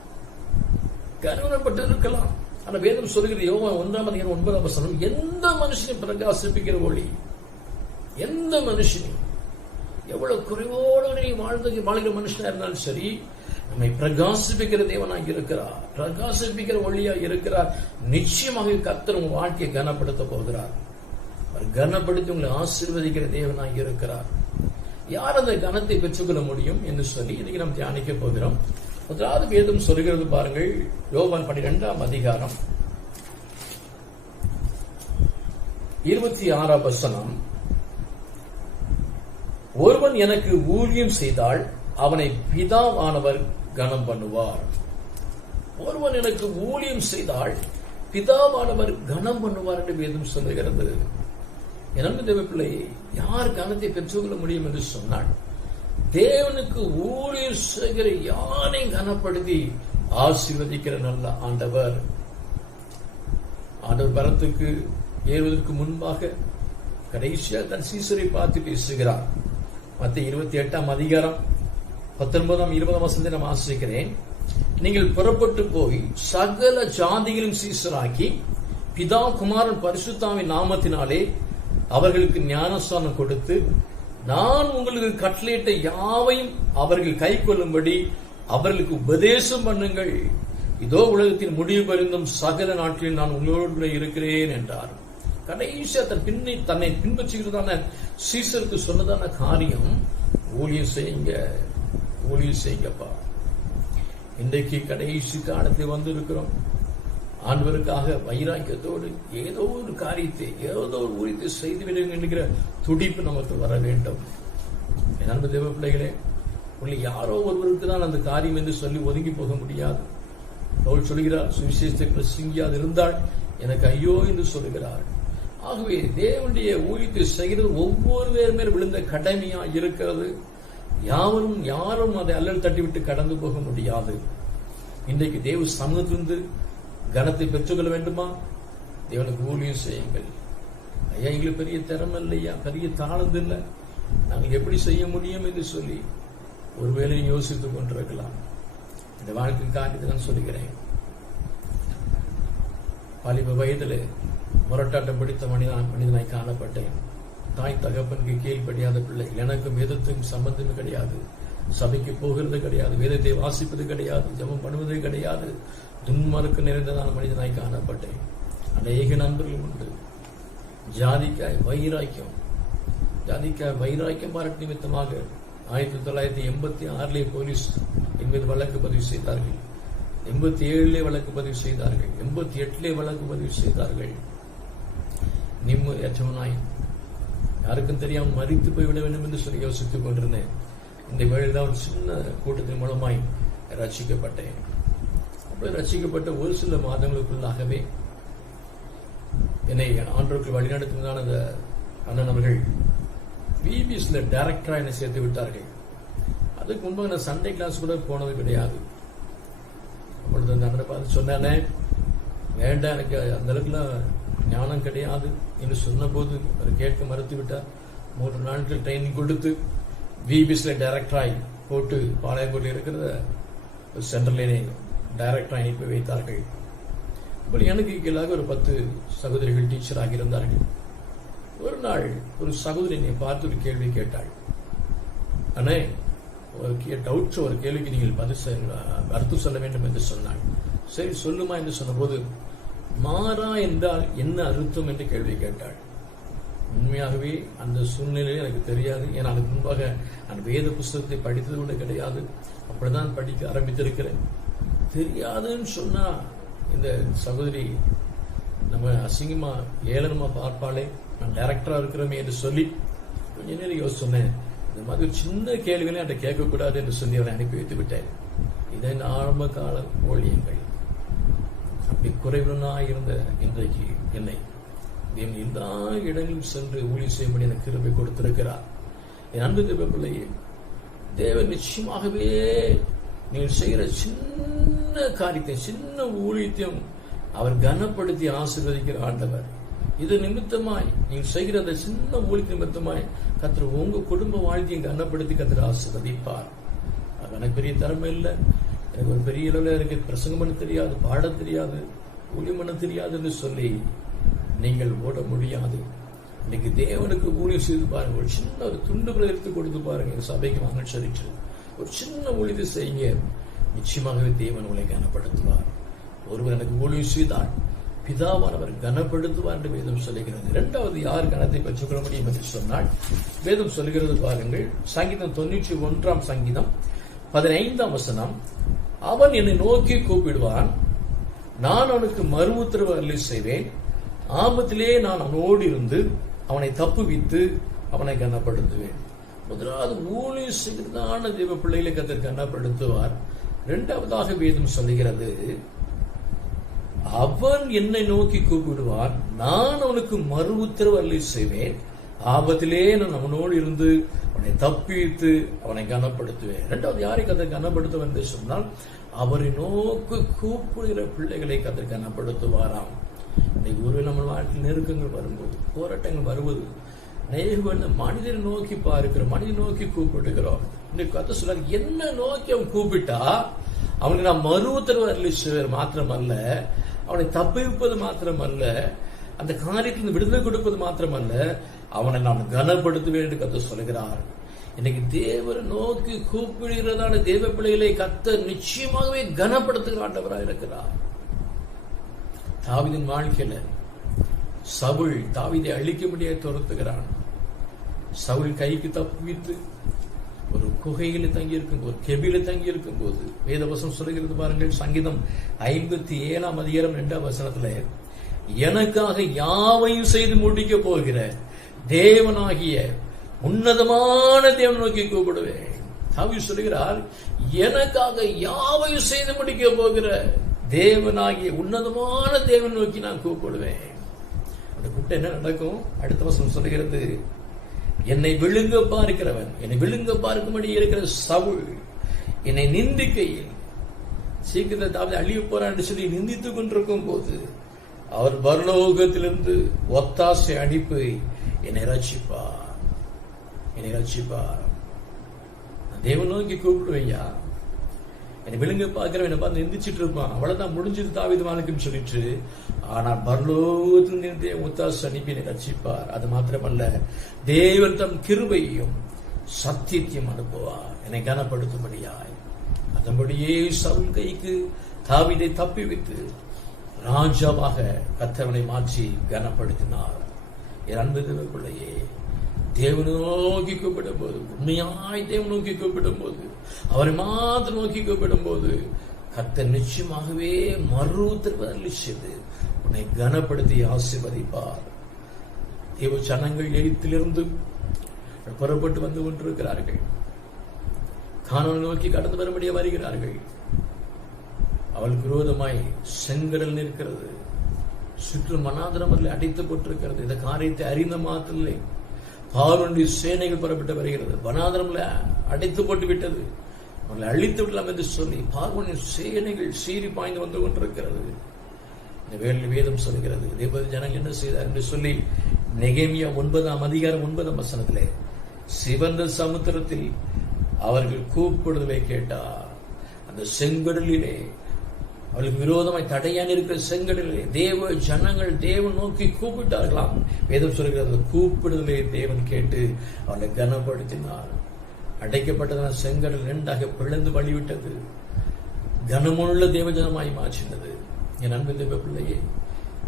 கனவப்பட்டு இருக்கலாம். ஆனா வேதம் சொல்லுகிறது, யோவான் 1ஆம் அதிகாரம் 9ஆம் வசனம், எந்த மனுஷனையும் பிரகாசிப்பிக்கிற ஒளி, எந்த மனுஷனையும் எவ்வளவு குறைவோடு வாழ்கிற மனுஷனா இருந்தாலும் சரி, நம்மை பிரகாசிப்பிக்கிற தேவனாக இருக்கிறார், பிரகாசிப்பிக்கிற ஒளியாக இருக்கிறார். நிச்சயமாக கர்த்தர் உங்கள் வாழ்க்கையை கனப்படுத்த போகிறார். கனப்படுத்தி உங்களை ஆசீர்வதிக்கிற தேவனாக இருக்கிறார். யார் அந்த கனத்தை பெற்றுக்கொள்ள முடியும் என்று சொல்லி இன்னைக்கு நாம் தியானிக்க போகிறோம். முதலாவது வேதம் சொல்கிறது பாருங்கள், யோவான் 12ஆம் அதிகாரம் 26ஆம் வசனம், ஒருவன் எனக்கு ஊழியம் செய்தால் அவனை பிதாவானவர் கனம் பண்ணுவார். ஒருவன் எனக்கு ஊழியம் செய்தால் பிதாவானவர் கனம் பண்ணுவார் என்று வேதம் சொல்லுகிறது. என் அன்பு தேவ பிள்ளையை, யார் கனத்தை பெற்றுக்கொள்ள முடியும் என்று சொன்னால், தேவனுக்கு ஊழியம் செய்கிற யாரையும் கனப்படுத்தி ஆசீர்வதிக்கிற நல்ல ஆண்டவர். ஆண்டவர் பரத்துக்கு ஏறுவதற்கு முன்பாக கடைசியாக தன் சீசரை பார்த்து பேசுகிறார். மத்திய 28ஆம் அதிகாரம் 19ஆம் 20ஆம் வசனத்தை நான் வாசிக்கிறேன். நீங்கள் புறப்பட்டு போய் சகல ஜாதிகளின் சீசராக்கி பிதா குமாரன் பரிசுத்தாவின் நாமத்தினாலே அவர்களுக்கு ஞானஸ்நானம் கொடுத்து, நான் உங்களுக்கு கட்டளையிட்ட யாவையும் அவர்கள் கை கொள்ளும்படி அவர்களுக்கு உபதேசம் பண்ணுங்கள். இதோ உலகத்தின் முடிவு பரிந்தும் சகல நாட்களில் நான் உங்களோடு இருக்கிறேன் என்றார். கடைசியா தன்னை பின்பற்றுகிறதான சீசருக்கு சொன்னதான காரியம், ஊழியம் செய்யுங்க, ஊழியம் செய்யுங்கப்பா. இன்றைக்கு கடைசி காலத்தில் வந்து இருக்கிறோம். ஆண்டவருக்காக வைராக்கியத்தோடு ஏதோ ஒரு காரியத்தை, ஏதோ ஒரு ஊழியத்தை செய்துவிடுங்க என்கிற துடிப்பு நமக்கு வர வேண்டும். என் அன்பு தேவ பிள்ளைகளே, உள்ள யாரோ ஒருவருக்கு தான் அந்த காரியம் என்று சொல்லி ஒதுங்கி போக முடியாது. அவள் சொல்கிறார், சுவிசேஷத்தை பிரசங்கியாது இருந்தால் எனக்கு ஐயோ என்று சொல்கிறார். ஆகவே தேவனுடைய ஊழியத்தை செய்கிறது ஒவ்வொரு பேர் மேல் விழுந்த கடமையா இருக்கிறது. யாரும் அதை அல்லல் தட்டிவிட்டு கடந்து போக முடியாது. இன்றைக்கு தேவ சமூகத்திலிருந்து கனத்தை பெற்றுக்கொள்ள வேண்டுமா? தேவனுக்கு ஊழியம் செய்யுங்கள். ஐயா, எங்களுக்கு பெரிய திறமை இல்லையா, பெரிய தாளந்து இல்லை, நாங்கள் எப்படி செய்ய முடியும் என்று சொல்லி ஒருவேளை யோசித்துக் கொண்டிருக்கலாம். இந்த வாழ்க்கை காரியத்தை நான் சொல்லுகிறேன். வாலிப வயதிலே முரட்டாட்டம் பிடித்த மனிதனாய் காணப்பட்டேன். தாய் தகப்பனுக்கு கீழ்ப்படியாத பிள்ளைகள். எனக்கும் வேதத்துக்கும் சம்பந்தமே கிடையாது. சபைக்கு போகிறது கிடையாது, வேதத்தை வாசிப்பது கிடையாது, ஜெபம் பண்ணுவது கிடையாது. துன்மார்க்கு நிறைந்ததான மனிதனாய் காணப்பட்டேன். அநேக நண்பர்கள் உண்டு. ஜாதிக்காய் வைராக்கியம் பாராட்டு நிமித்தமாக 1986 போலீஸ் என் மீது வழக்கு பதிவு செய்தார்கள். 87 வழக்கு பதிவு செய்தார்கள். 88 வழக்கு பதிவு செய்தார்கள். நிம்மதியற்றவனாய் யாருக்கும் தெரியாமல் மறித்து போய்விட வேண்டும் என்று சொல்லி யோசித்துக் கொண்டிருந்தேன். இந்த வேளையில் தான் ஒரு சின்ன கூட்டத்தின் மூலமாய் ரட்சிக்கப்பட்டேன். அப்படி ரட்சிக்கப்பட்ட ஒரு சில மாதங்களுக்குள்ளாகவே என்னை ஆண்டவருக்கு வழிநடத்துவதான அந்த அண்ணன் அவர்கள் பிபிஎஸ்ல டைரக்டரா என்னை சேர்த்து விட்டார்கள். அதுக்கு முன்பாக நான் சண்டே கிளாஸ் கூட போனது கிடையாது. அப்பொழுது அந்த அண்ணனை பார்த்து சொன்னானே, வேண்டாம், எனக்கு அந்த அளவுக்குலாம் ஞானம் கிடையாது என்று சொன்ன போது அதை கேட்க மறுத்து விட்டார். 3 நாட்கள் ட்ரைனிங் கொடுத்து பிபிஎஸ்ல டைரக்டராய் போட்டு பாளையங்கோட்டில் இருக்கிற சென்ட்ரல் டைரக்டராய் அனுப்பி வைத்தார்கள். அப்படி எனக்கு கீழாக ஒரு 10 சகோதரிகள் டீச்சராக இருந்தார்கள். ஒரு நாள் ஒரு சகோதரி என்னை பார்த்து ஒரு கேள்வி கேட்டாள். அண்ணே, ஒரு டவுட்ஸ், ஒரு கேள்விக்கு நீங்கள் அர்த்தம் சொல்ல வேண்டும் என்று சொன்னாள். சரி சொல்லுமா என்று சொன்னபோது, மாறா என்றால் என்ன அர்த்தம் என்று கேள்வி கேட்டாள். உண்மையாகவே அந்த சூழ்நிலையில் எனக்கு தெரியாது. ஏன்னா அதுக்கு முன்பாக நான் வேத புஸ்தகத்தை படித்தது கூட கிடையாது. அப்படிதான் படிக்க ஆரம்பித்திருக்கிறேன். தெரியாதுன்னு சொன்னா இந்த சகோதரி நம்ம அசிங்கமா ஏளனமா பார்ப்பாளே, நான் டைரக்டரா இருக்கிறோமே என்று சொல்லி கொஞ்ச நேரம் யோசிச்சேன். இந்த மாதிரி ஒரு சின்ன கேள்விகளை அதை கேட்கக்கூடாது என்று சொல்லி அவரை அனுப்பி வைத்து விட்டேன். இதை ஆரம்ப கால ஊழியங்கள். அப்படி குறைவுடனாக இருந்த இன்றைக்கு என்னை எல்லா இடங்களிலும் சென்று ஊழியம் செய்யும்படி எனக்கு கிருபை கொடுத்திருக்கிறார். என் அன்பு தேவ பிள்ளையே, தேவன் நிச்சயமாகவே நீங்கள் செய்கிற சின்ன காரியத்தை, சின்ன ஊழியத்தையும் அவர் கனப்படுத்தி ஆசீர்வதிக்கிற ஆண்டவர். இது நிமித்தமாய் நீங்கள் செய்கிற அந்த சின்ன ஊழிய நிமித்தமாய் கர்த்தர் உங்க குடும்ப வாழ்க்கையை கனப்படுத்தி கர்த்தர் ஆசீர்வதிப்பார். அது எனக்கு பெரிய திறமை இல்லை, எனக்கு ஒரு பெரிய அளவில் எனக்கு பிரசங்கம் பண்ண தெரியாது, பாட தெரியாது, ஊழியம் பண்ண தெரியாது என்று சொல்லி நீங்கள் ஓட முடியாது. இன்னைக்கு தேவனுக்கு ஊழியம் செய்து பாருங்க. ஒரு சின்ன ஒரு துண்டு பிரதேசத்தை கொடுத்து பாருங்க. சபைக்கு வாங்க சொல்லிட்டு ஒரு சின்ன ஊழியத்தை செய்யுங்க. நிச்சயமாகவே தேவன் உங்களை கனப்படுத்துவார். ஒருவர் எனக்கு ஊழியம் செய்தால் பிதாவானவர் கனப்படுத்துவார் என்று வேதம் சொல்லுகிறது. இரண்டாவது யார் கனத்தை பெற்றுக்கொள்ள முடியும் என்று சொன்னால் வேதம் சொல்லுகிறது பாருங்கள். சங்கீதம் 91 சங்கீதம் 15 வசனம், அவன் என்னை நோக்கி கூப்பிடுவான், நான் அவனுக்கு மறு உத்தரவு அருளி செய்வேன், ஆபத்திலே நான் அவனோடு இருந்து அவனை தப்புவித்து அவனை கனப்படுத்துவேன். முதலாவது ஊழியம் செய்கிறதான தேவ பிள்ளைகளை கர்த்தர் கனப்படுத்துவார். இரண்டாவதாக வேதம் சொல்லுகிறது, அவன் என்னை நோக்கி கூப்பிடுவான், நான் அவனுக்கு மறு உத்தரவு அருளி செய்வேன், ஆபத்திலே நான் அவனோடு இருந்து அவனை தப்பித்து அவனை கனப்படுத்துவேன். இரண்டாவது யாரை கர்த்தர் கனப்படுத்துவார் என்று சொன்னால் அவரை நோக்கி கூப்பிடுகிற பிள்ளைகளை கர்த்தர் கனப்படுத்துவாராம். இன்னைக்கு ஒருவேளை நம்ம வாழ்க்கையில் நெருக்கங்கள் வரும்போது, போராட்டங்கள் வருவது, மனிதனை நோக்கி பார்க்கிறோம், மனிதனை நோக்கி கூப்பிட்டுக்கிறோம். இன்னைக்கு கர்த்தர் சொல்றாரு, என்ன நோக்கி அவன் கூப்பிட்டா அவனுக்கு நான் மறு உத்தரவு அருளி செய்வது மாத்திரமல்ல, அவனை தப்பிப்பது மாத்திரமல்ல, அந்த காரியத்தில் விடுதலை கொடுப்பது மாத்திரமல்ல, அவனை நான் கனப்படுத்துவேன் என்று கர்த்தர் சொல்கிறார். இன்னைக்கு தேவரை நோக்கி கூப்பிடுகிறதான தேவ பிள்ளைகளை கர்த்தர் நிச்சயமாகவே கனப்படுத்துகிற ஆண்டவராக இருக்கிறார். தாவீதின் வாழ்க்கையில சவுல் தாவீதை அழிக்க முடியாது துரத்துகிறான். சவுல் கைக்கு தப்பித்து ஒரு குகையில தங்கி இருக்கும், ஒரு கெபில தங்கி இருக்கும் போது வேதவசனம் சொல்லுகிறது பாருங்கள். சங்கீதம் 57 அதிகாரம் 2 வசனத்துல, எனக்காக யாவையும் செய்து முடிக்க போகிற தேவனாகிய உன்னதமான தேவன் நோக்கி கூப்பிடுவேன். தாவீது சொல்லுகிறார், எனக்காக யாவையும் செய்து முடிக்க போகிற தேவனாகிய உன்னதமான தேவன் நோக்கி நான் கூப்பிடுவேன். அந்த கூட்டம் என்ன நடக்கும்? அடுத்த வசனம் சொல்லுகிறது, என்னை விழுங்க பார்க்கிறவன், என்னை விழுங்க பார்க்கும்படி இருக்கிற சவுல் என்னை நிந்திக்கையில், சீக்கிரத்தில் தாவீது அழிய போறான்னு சொல்லி நிந்தித்துக் கொண்டிருக்கும் போது அவர் பரலோகத்திலிருந்து ஒத்தாசை அனுப்பி என்னை ரட்சிப்பார், என்னை ரட்சிப்பார். தேவன் நோக்கி கூப்பிடுவையா, என்னை விழுங்க பார்க்கிறவன் என்னை பார்த்து எந்திரிச்சிட்டு இருப்பான், அவ்வளவுதான் முடிஞ்சது தாவீது வாழ்க்கைன்னு சொல்லிட்டு. ஆனால் பரலோகத்திலிருந்து ஒத்தாசை அனுப்பி என்னை ரட்சிப்பார். அது மாத்திரமல்ல, தேவன் தம் கிருபையையும் சத்தியத்தையும் அனுப்புவார் என்னை கனப்படுத்தும்படியாய். அதன்படியே சவுல் கைக்கு தாவீதை தப்பி வைத்து ராஜாவாக கர்த்தரை மாற்றி கனப்படுத்தினார். என் அன்பு பிள்ளையே, தேவனை நோக்கி கூப்பிடும் போது, உண்மையாய் தேவன் நோக்கி கூப்பிடும் போது, அவரை மாத்திரம் நோக்கி கூப்பிடும் போது, கர்த்தர் நிச்சயமாகவே மறு உத்தரவு செய்து உன்னை கனப்படுத்தி ஆசீர்வதிப்பார். தேவ ஜனங்கள் எகிப்திலிருந்து புறப்பட்டு வந்து கொண்டிருக்கிறார்கள். கானானை நோக்கி கடந்து வரும்படியே வருகிறார்கள். அவளுக்கு விரோதமாய் செங்கடல் நிற்கிறது, சுற்றும் வனாந்தரம் அவர்களை அடைத்து போட்டிருக்கிறது. இந்த காரியத்தை அறிந்த மாத்திரமே பார்வோனுடைய சேனைகள் புறப்பட்டு வருகிறது, வனாந்தரம்ல அடைத்து போட்டு விட்டது, அவர்களை அழித்து விடலாம் என்று சொல்லி பார்வோனின் சேனைகள் சீறி பாய்ந்து வந்து கொண்டிருக்கிறது. இந்த வேளையில் வேதம் சொல்கிறது, தேவ ஜனங்கள் என்ன செய்தார் என்று சொல்லி நெகேமியா 9ஆம் அதிகாரம் 9ஆம் வசனத்திலே, சிவந்த சமுத்திரத்தில் அவர்கள் கூப்பிடுதலை கேட்டார். அந்த செங்கடலிலே, அவளுக்கு விரோதமாய் தடையான இருக்கிற செங்கடலிலே தேவ ஜனங்கள் தேவன் நோக்கி கூப்பிட்டார்களாம். வேதம் சொல்கிறது, கூப்பிடுதலை தேவன் கேட்டு அவளை கனப்படுத்தினார். அடைக்கப்பட்டதான செங்கடல் 2ஆக பிளந்து வழிவிட்டது, கனமுள்ள தேவஜனமாய் மாற்றினது. என் அன்பு தேவ பிள்ளையே,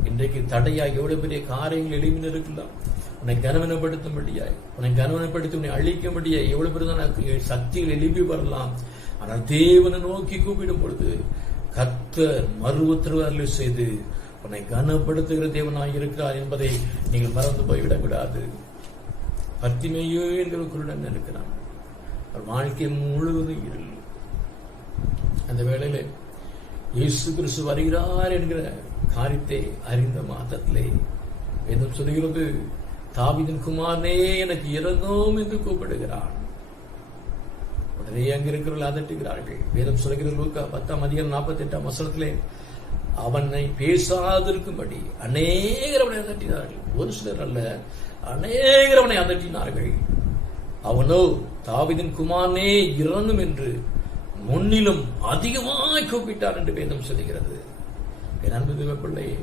இன்றைக்கு தடையாய் எவ்வளவு பெரிய காரியங்கள் எழுப்பின இருக்கலாம். உன்னை கனவனப்படுத்தும்படியாய், உன்னை கனவனப்படுத்தி உன்னை அழிக்கும்படியாய் எவ்வளவு பெரிய சக்திகள் எழுப்பி வரலாம். ஆனால் தேவனை நோக்கி கூப்பிடும் பொழுது கர்த்தர் மறு உத்தரவு செய்து உன்னை கனப்படுத்துகிற தேவனாய் இருக்கிறார் என்பதை நீங்கள் மறந்து போய்விடக்கூடாது. பத்திமையோ என்கிற குருடன் இருக்கிறான், அவர் வாழ்க்கை முழுவதும் இருள். அந்த வேளையில இயேசு கிறிஸ்து வருகிறார் என்கிற காரியத்தை அறிந்த மாத்திரத்திலே வேதம் சொல்கிறது, தாவீதின் குமாரனே எனக்கு இரங்கும் என்று கூப்பிடுகிறான். உடனே அங்கிருக்கிறவர்கள் அதட்டுகிறார்கள். வேதம் சொல்கிறது, லூக்கா 10ஆம் அதிகாரம் 48ஆம் வசனத்திலே, அவனை பேசாதிருக்கும்படி அநேகர் அவனை அதட்டினார்கள். ஒரு சிலர் அல்ல, அநேகர் அவனை அதட்டினார்கள். அவனோ தாவீதின் குமாரனே இரங்கும் என்று முன்னிலும் அதிகமாய் கூப்பிட்டார் என்று வேதம் சொல்கிறது. என் அன்பு தேவ பிள்ளையே,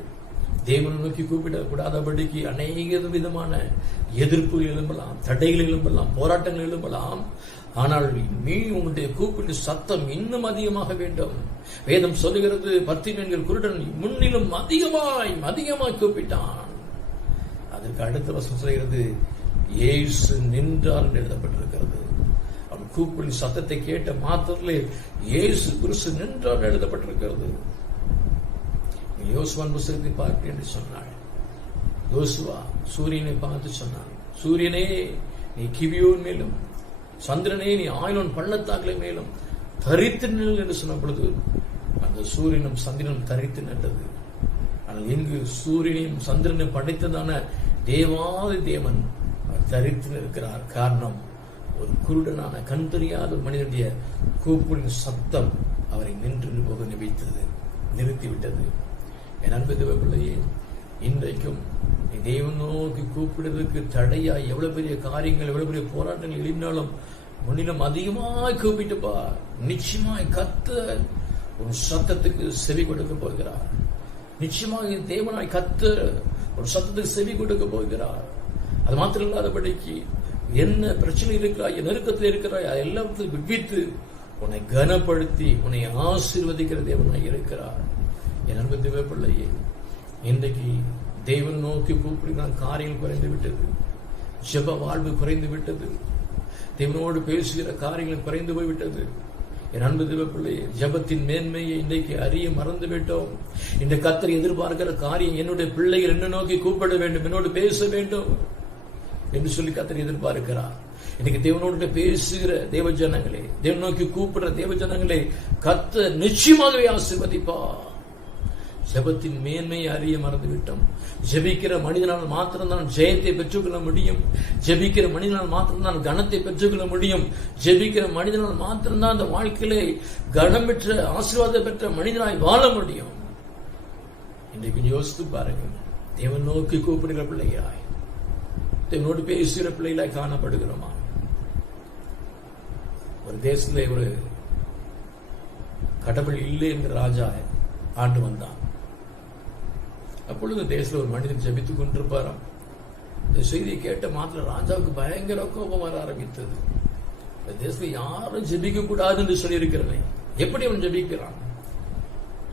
தேவனை நோக்கி கூப்பிடக்கூடாதபடிக்கு அநேக விதமான எதிர்ப்புகள் எழும்பலாம், தடைகள் எழும்பலாம், போராட்டங்கள் எழும்பலாம். ஆனால் நீ உன்னுடைய கூப்பிட்டு சத்தம் இன்னும் அதிகமாக வேண்டும். வேதம் சொல்லுகிறது, பத்திமேன்கள் குருடன் முன்னிலும் அதிகமாய் கூப்பிட்டான். அதற்கு அடுத்த வசனம் சொல்கிறது, இயேசு நின்றார் என்று எழுதப்பட்டிருக்கிறது. அவன் கூப்பிடும் சத்தத்தை கேட்ட மாத்திரத்திலே இயேசு கிறிஸ்து நின்றார் எழுதப்பட்டிருக்கிறது. யோசுவான் புத்தகத்தை பார்க்க என்று சொன்னாள். யோசுவா சூரியனை பார்த்து சொன்னான், சூரியனே நீ கிபியோன் மேலும், சந்திரனே நீ ஆயிலோன் பள்ளத்தாக்களை மேலும் தரித்து நில் என்று சொன்ன பொழுது அந்த சூரியனும் சந்திரனும் தரித்து நின்றது. ஆனால் இங்கு சூரியனையும் சந்திரனையும் படைத்ததான தேவாதி தேவன் தரித்து நிற்கிறார். காரணம், ஒரு குருடனான கண் தெரியாத மனிதனுடைய கூப்பிடின் சத்தம் அவரை நின்று போக நிறுத்திவிட்டது. என் அன்பு தேவ பிள்ளையே, இன்றைக்கும் தேவன் நோக்கி கூப்பிடுவதற்கு தடையா எவ்வளவு பெரிய காரியங்கள், எவ்வளவு பெரிய போராட்டங்கள் எழுப்பினாலும் முன்னிலும் அதிகமாய் கூப்பிட்டுப்பா, நிச்சயமாய் கர்த்தர் ஒரு சத்தத்துக்கு செவி கொடுக்க போகிறார். நிச்சயமாக தேவனாய் கர்த்தர் ஒரு சத்தத்துக்கு செவி கொடுக்க போகிறார். அது மாத்திரம் இல்லாதபடிக்கு என்ன பிரச்சனை இருக்கிறாய், நெருக்கத்தில் இருக்கிறாய், எல்லாத்தையும் விடுவித்து உன்னை கனப்படுத்தி உன்னை ஆசீர்வதிக்கிற தேவனாய் இருக்கிறார். என் அன்பு தேவ பிள்ளையே, இன்றைக்கு தேவன் நோக்கி கூப்பிடுகிறான், காரியங்கள் குறைந்து விட்டது, ஜெப வாழ்வு குறைந்து விட்டது, தேவனோடு பேசுகிற காரியங்கள் குறைந்து போய்விட்டது. என் அன்பு தேவ பிள்ளையே, ஜெபத்தின் மேன்மையை இன்றைக்கு அறிய மறந்து விட்டோம். இந்த கர்த்தர் எதிர்பார்க்கிற காரியம், என்னுடைய பிள்ளைகள் என்ன நோக்கி கூப்பிட வேண்டும், என்னோடு பேச வேண்டும் என்று சொல்லி கர்த்தர் எதிர்பார்க்கிறார். இன்னைக்கு தேவனோடு பேசுகிற தேவ ஜனங்களே, தேவன் நோக்கி கூப்பிடுற தேவ ஜனங்களே, கர்த்தர் நிச்சயமாகவே ஆசீர்வதிப்பார். ஜெபத்தின் மேன்மையை அறிய மறந்துவிட்டோம். ஜெபிக்கிற மனிதனால் மாத்திரம்தான் ஜெயத்தை பெற்றுக்கொள்ள முடியும். ஜெபிக்கிற மனிதனால் மாத்திரம்தான் கனத்தை பெற்றுக்கொள்ள முடியும். ஜெபிக்கிற மனிதனால் மாத்திரம்தான் அந்த வாழ்க்கையிலே கனம் பெற்ற ஆசீர்வாதம் பெற்ற மனிதனாய் வாழ முடியும். இன்றைக்கு யோசித்து பாருங்க, தேவன் நோக்கி கூப்பிடுகிற பிள்ளைகளாய், தேவனோடு பேசுகிற பிள்ளைகளாய் காணப்படுகிறோமா? ஒரு தேசத்திலே ஒரு கடவுள் இல்லை என்கிற ராஜா ஆண்டு வந்தான். அப்பொழுது தேசத்தில் ஒரு மனிதன் ஜெபித்துக் கொண்டிருப்பாராம். இந்த செய்தியை கேட்ட மாத்திர ராஜாவுக்கு பயங்கர கோபம் வர ஆரம்பித்தது. இந்த தேசத்தில் யாரும் ஜெபிக்க கூடாது என்று சொல்லியிருக்கிறேன், எப்படி அவன் ஜெபிக்கிறான்?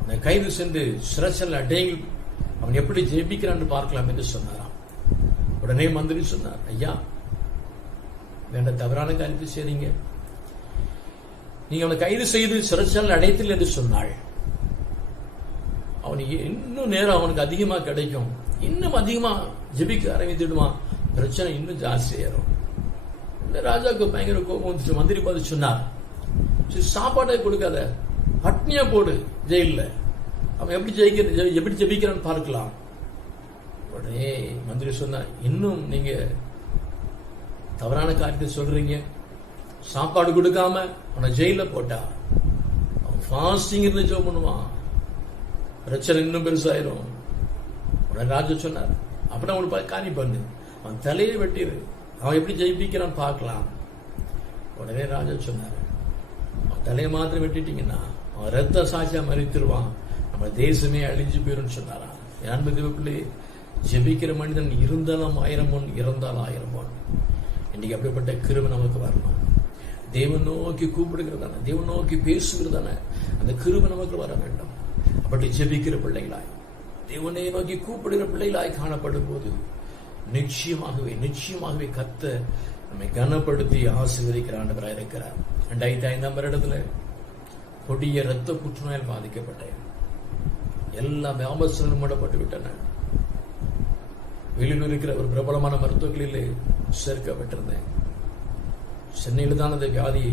அவனை கைது சென்று சிறைச்சல் அடையில் அவன் எப்படி ஜெபிக்கிறான் பார்க்கலாம் என்று சொன்னாராம். உடனே மந்திரி சொன்னார், ஐயா வேண்ட தவறான காரியத்தை செய்றீங்க, நீங்க அவனை கைது செய்து சிறைச்சாலை அடைத்தல் என்று சொன்னாள். அவனுக்கு இன்னும் நேரம் அவனுக்கு அதிகமா கிடைக்கும், இன்னும் அதிகமா ஜெபிக்க ஆரம்பித்துடுமா, பிரச்சனை இன்னும் ஜாஸ்தி ஏறும். இந்த ராஜாவுக்கு பயங்கர கோபம் வந்துச்சு. மந்திரி பார்த்து சொன்னார், சாப்பாடே கொடுக்காத, பட்னியா போடு ஜெயில, அவன் எப்படி ஜெபிக்கிறான்னு பார்க்கலாம். உடனே மந்திரி சொன்னார், இன்னும் நீங்க தவறான காரியத்தை சொல்றீங்க, சாப்பாடு கொடுக்காம அவனை ஜெயில போட்டா அவன் ஃபாஸ்டிங் இருந்து ஜெபம் பண்ணுவான், பிரச்சனை இன்னும் பெருசாயிரும். உடனே ராஜா சொன்னார், அப்படின்னா அவனுக்கு காரியம் பண்ணு, அவன் தலையை வெட்டிடு, அவன் எப்படி ஜெயிப்பிக்கிறான்னு பார்க்கலாம். உடனே ராஜா சொன்னார், அவன் தலையை மாத்திரம் வெட்டிட்டீங்கன்னா அவன் ரத்த சாட்சியா மறித்துருவான், நம்ம தேசமே அழிஞ்சு போயிரும் சொன்னாரா. அன்பு தேவப்பிள்ளை, ஜெபிக்கிற மனிதன் இருந்தாலும் 1000 பொன், இறந்தாலும் 1000 பொன். இன்னைக்கு அப்படிப்பட்ட கிருபை நமக்கு வரணும். தேவன் நோக்கி கூப்பிடுகிறதான, தேவன் நோக்கி பேசுகிறதான அந்த கிருபை நமக்கு வர வேண்டும். அப்படி ஜெபிக்கிற பிள்ளைகளாய், தேவனை நோக்கி கூப்பிடுகிற பிள்ளைகளாய் காணப்படும் போது நிச்சயமாகவே கர்த்தர் நம்மை கனப்படுத்தி ஆசீர்வதிக்கிற ஆண்டவராக இருக்கிறார். 2005ஆம் வருடத்துல கொடிய இரத்த புற்றுநோயால் பாதிக்கப்பட்டேன். எல்லா வியாபாரங்களும் மூடப்பட்டு விட்டன. வெளியில் இருக்கிற ஒரு பிரபலமான மருத்துவர்களிலே சேர்க்கப்பட்டிருந்தேன். சென்னையில் தான் அந்த வியாதி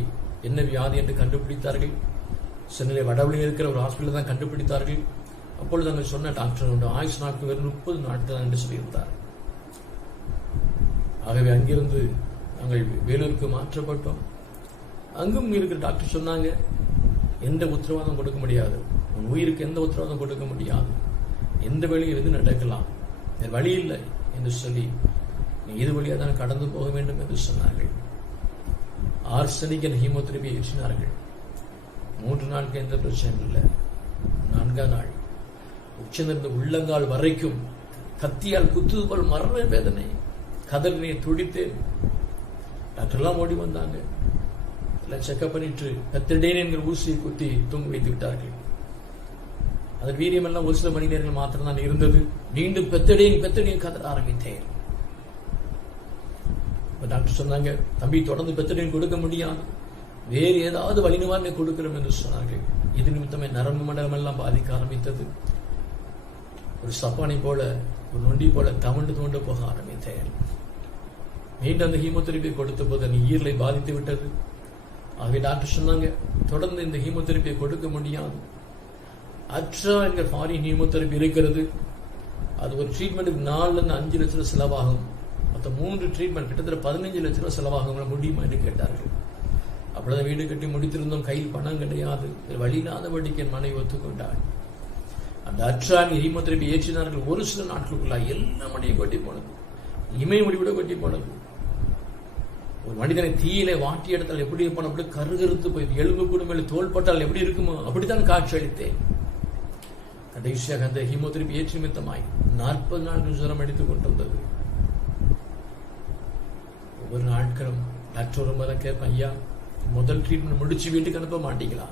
என்ன வியாதி என்று கண்டுபிடித்தார்கள். சென்னையில் வடவழியில் இருக்கிற ஒரு ஹாஸ்பிட்டல் தான் கண்டுபிடித்தார்கள். அப்பொழுது அங்கே சொன்ன டாக்டர் ஆயுஷ் நாட்கள் வெறும் 30 நாட்கள் என்று சொல்லியிருந்தார். ஆகவே அங்கிருந்து நாங்கள் வேலூருக்கு மாற்றப்பட்டோம். அங்கும் இருக்கிற டாக்டர் சொன்னாங்க, எந்த உத்தரவாதம் கொடுக்க முடியாது, உன் உயிருக்கு எந்த உத்தரவாதம் கொடுக்க முடியாது, எந்த வழியில் எது நடக்கலாம், வழி இல்லை என்று சொல்லி நீ இது வழியாக தான் கடந்து போக வேண்டும் என்று சொன்னார்கள். ஆர்சனிக் என்ற ஹீமோதெரபி ஏற்றினார்கள். 3 நாட்கள் எந்த பிரச்சனை இல்லை. 4ஆம் நாள் உச்சந்திருந்த உள்ளங்கால் வரைக்கும் கத்தியால் குத்துது போல் மரண வேதனை, கதறினை துடித்தேன். டாக்டர் எல்லாம் ஓடி வந்தாங்க, எல்லாம் செக்அப் பண்ணிட்டு பெத்தடேன் என்கிற ஊசியை குத்தி தூங்க வைத்து விட்டார்கள். அதன் வீரியம் எல்லாம் ஒரு சில மணி நேரங்கள் மாத்திரம் தான் இருந்தது. மீண்டும் பெத்தடேன் கதற ஆரம்பித்தேன். டாக்டர் சொன்னாங்க, தம்பி தொடர்ந்து பெத்தடேன் கொடுக்க முடியாது, வேறு ஏதாவது வழி நிவாரணை கொடுக்கிறோம் என்று சொன்னார்கள். இது நிமித்தமே நரம்பு மண்டலம் எல்லாம் பாதிக்க ஆரம்பித்தது. ஒரு சப்பானி போல, ஒரு நொண்டி போல தவண்டு போக ஆரம்பித்தேன். மீண்டும் அந்த ஹீமோதெரபி கொடுத்த போது அந்த ஈரலை பாதித்து விட்டது. ஆகவே டாக்டர் சொன்னாங்க, தொடர்ந்து இந்த ஹீமோதெரபியை கொடுக்க முடியாது. அட்ரா என்கிற ஃபாரின் ஹீமோதெரபி இருக்கிறது. அது ஒரு ட்ரீட்மெண்ட்டுக்கு 4-5 லட்சம் ரூபாய் செலவாகும். மொத்த 3 ட்ரீட்மெண்ட் கிட்டத்தட்ட 15 லட்சம் ரூபாய் செலவாகும், முடியுமா என்று கேட்டார்கள். அப்படிதான் வீடு கட்டி முடித்திருந்தோம், கையில் பணம் கிடையாது. வழி இல்லாதபடிக்கு என் மனைவி ஒத்துக்கொண்டாள். அந்த அட்ரா ஹீமோதெரபி ஏற்றினார்கள். ஒரு சில நாட்களுக்குள்ள எல்லா மடியும் கொட்டி போனது, இமை முடிவிட கொட்டி போனது. ஒரு மனிதனை தீயில வாட்டி எடுத்தால் எப்படி இருப்பான், அப்படி கருகருத்து போய் எலும்பு கூட மேலே தோள்பட்டால் எப்படி இருக்குமோ அப்படித்தான் காட்சி அளித்தேன். கடைசியாக அந்த ஹீமோதெரபி ஏற்றி நிமித்தமாய் 40 நாட்கள் ஜுரம் அடித்துக் கொண்டிருந்தது. ஒவ்வொரு நாட்களும் டாக்டர் ரொம்ப கேட்பேன், ஐயா முதல் ட்ரீட்மெண்ட் முடிச்சு வீட்டுக்கு அனுப்ப மாட்டீங்களா?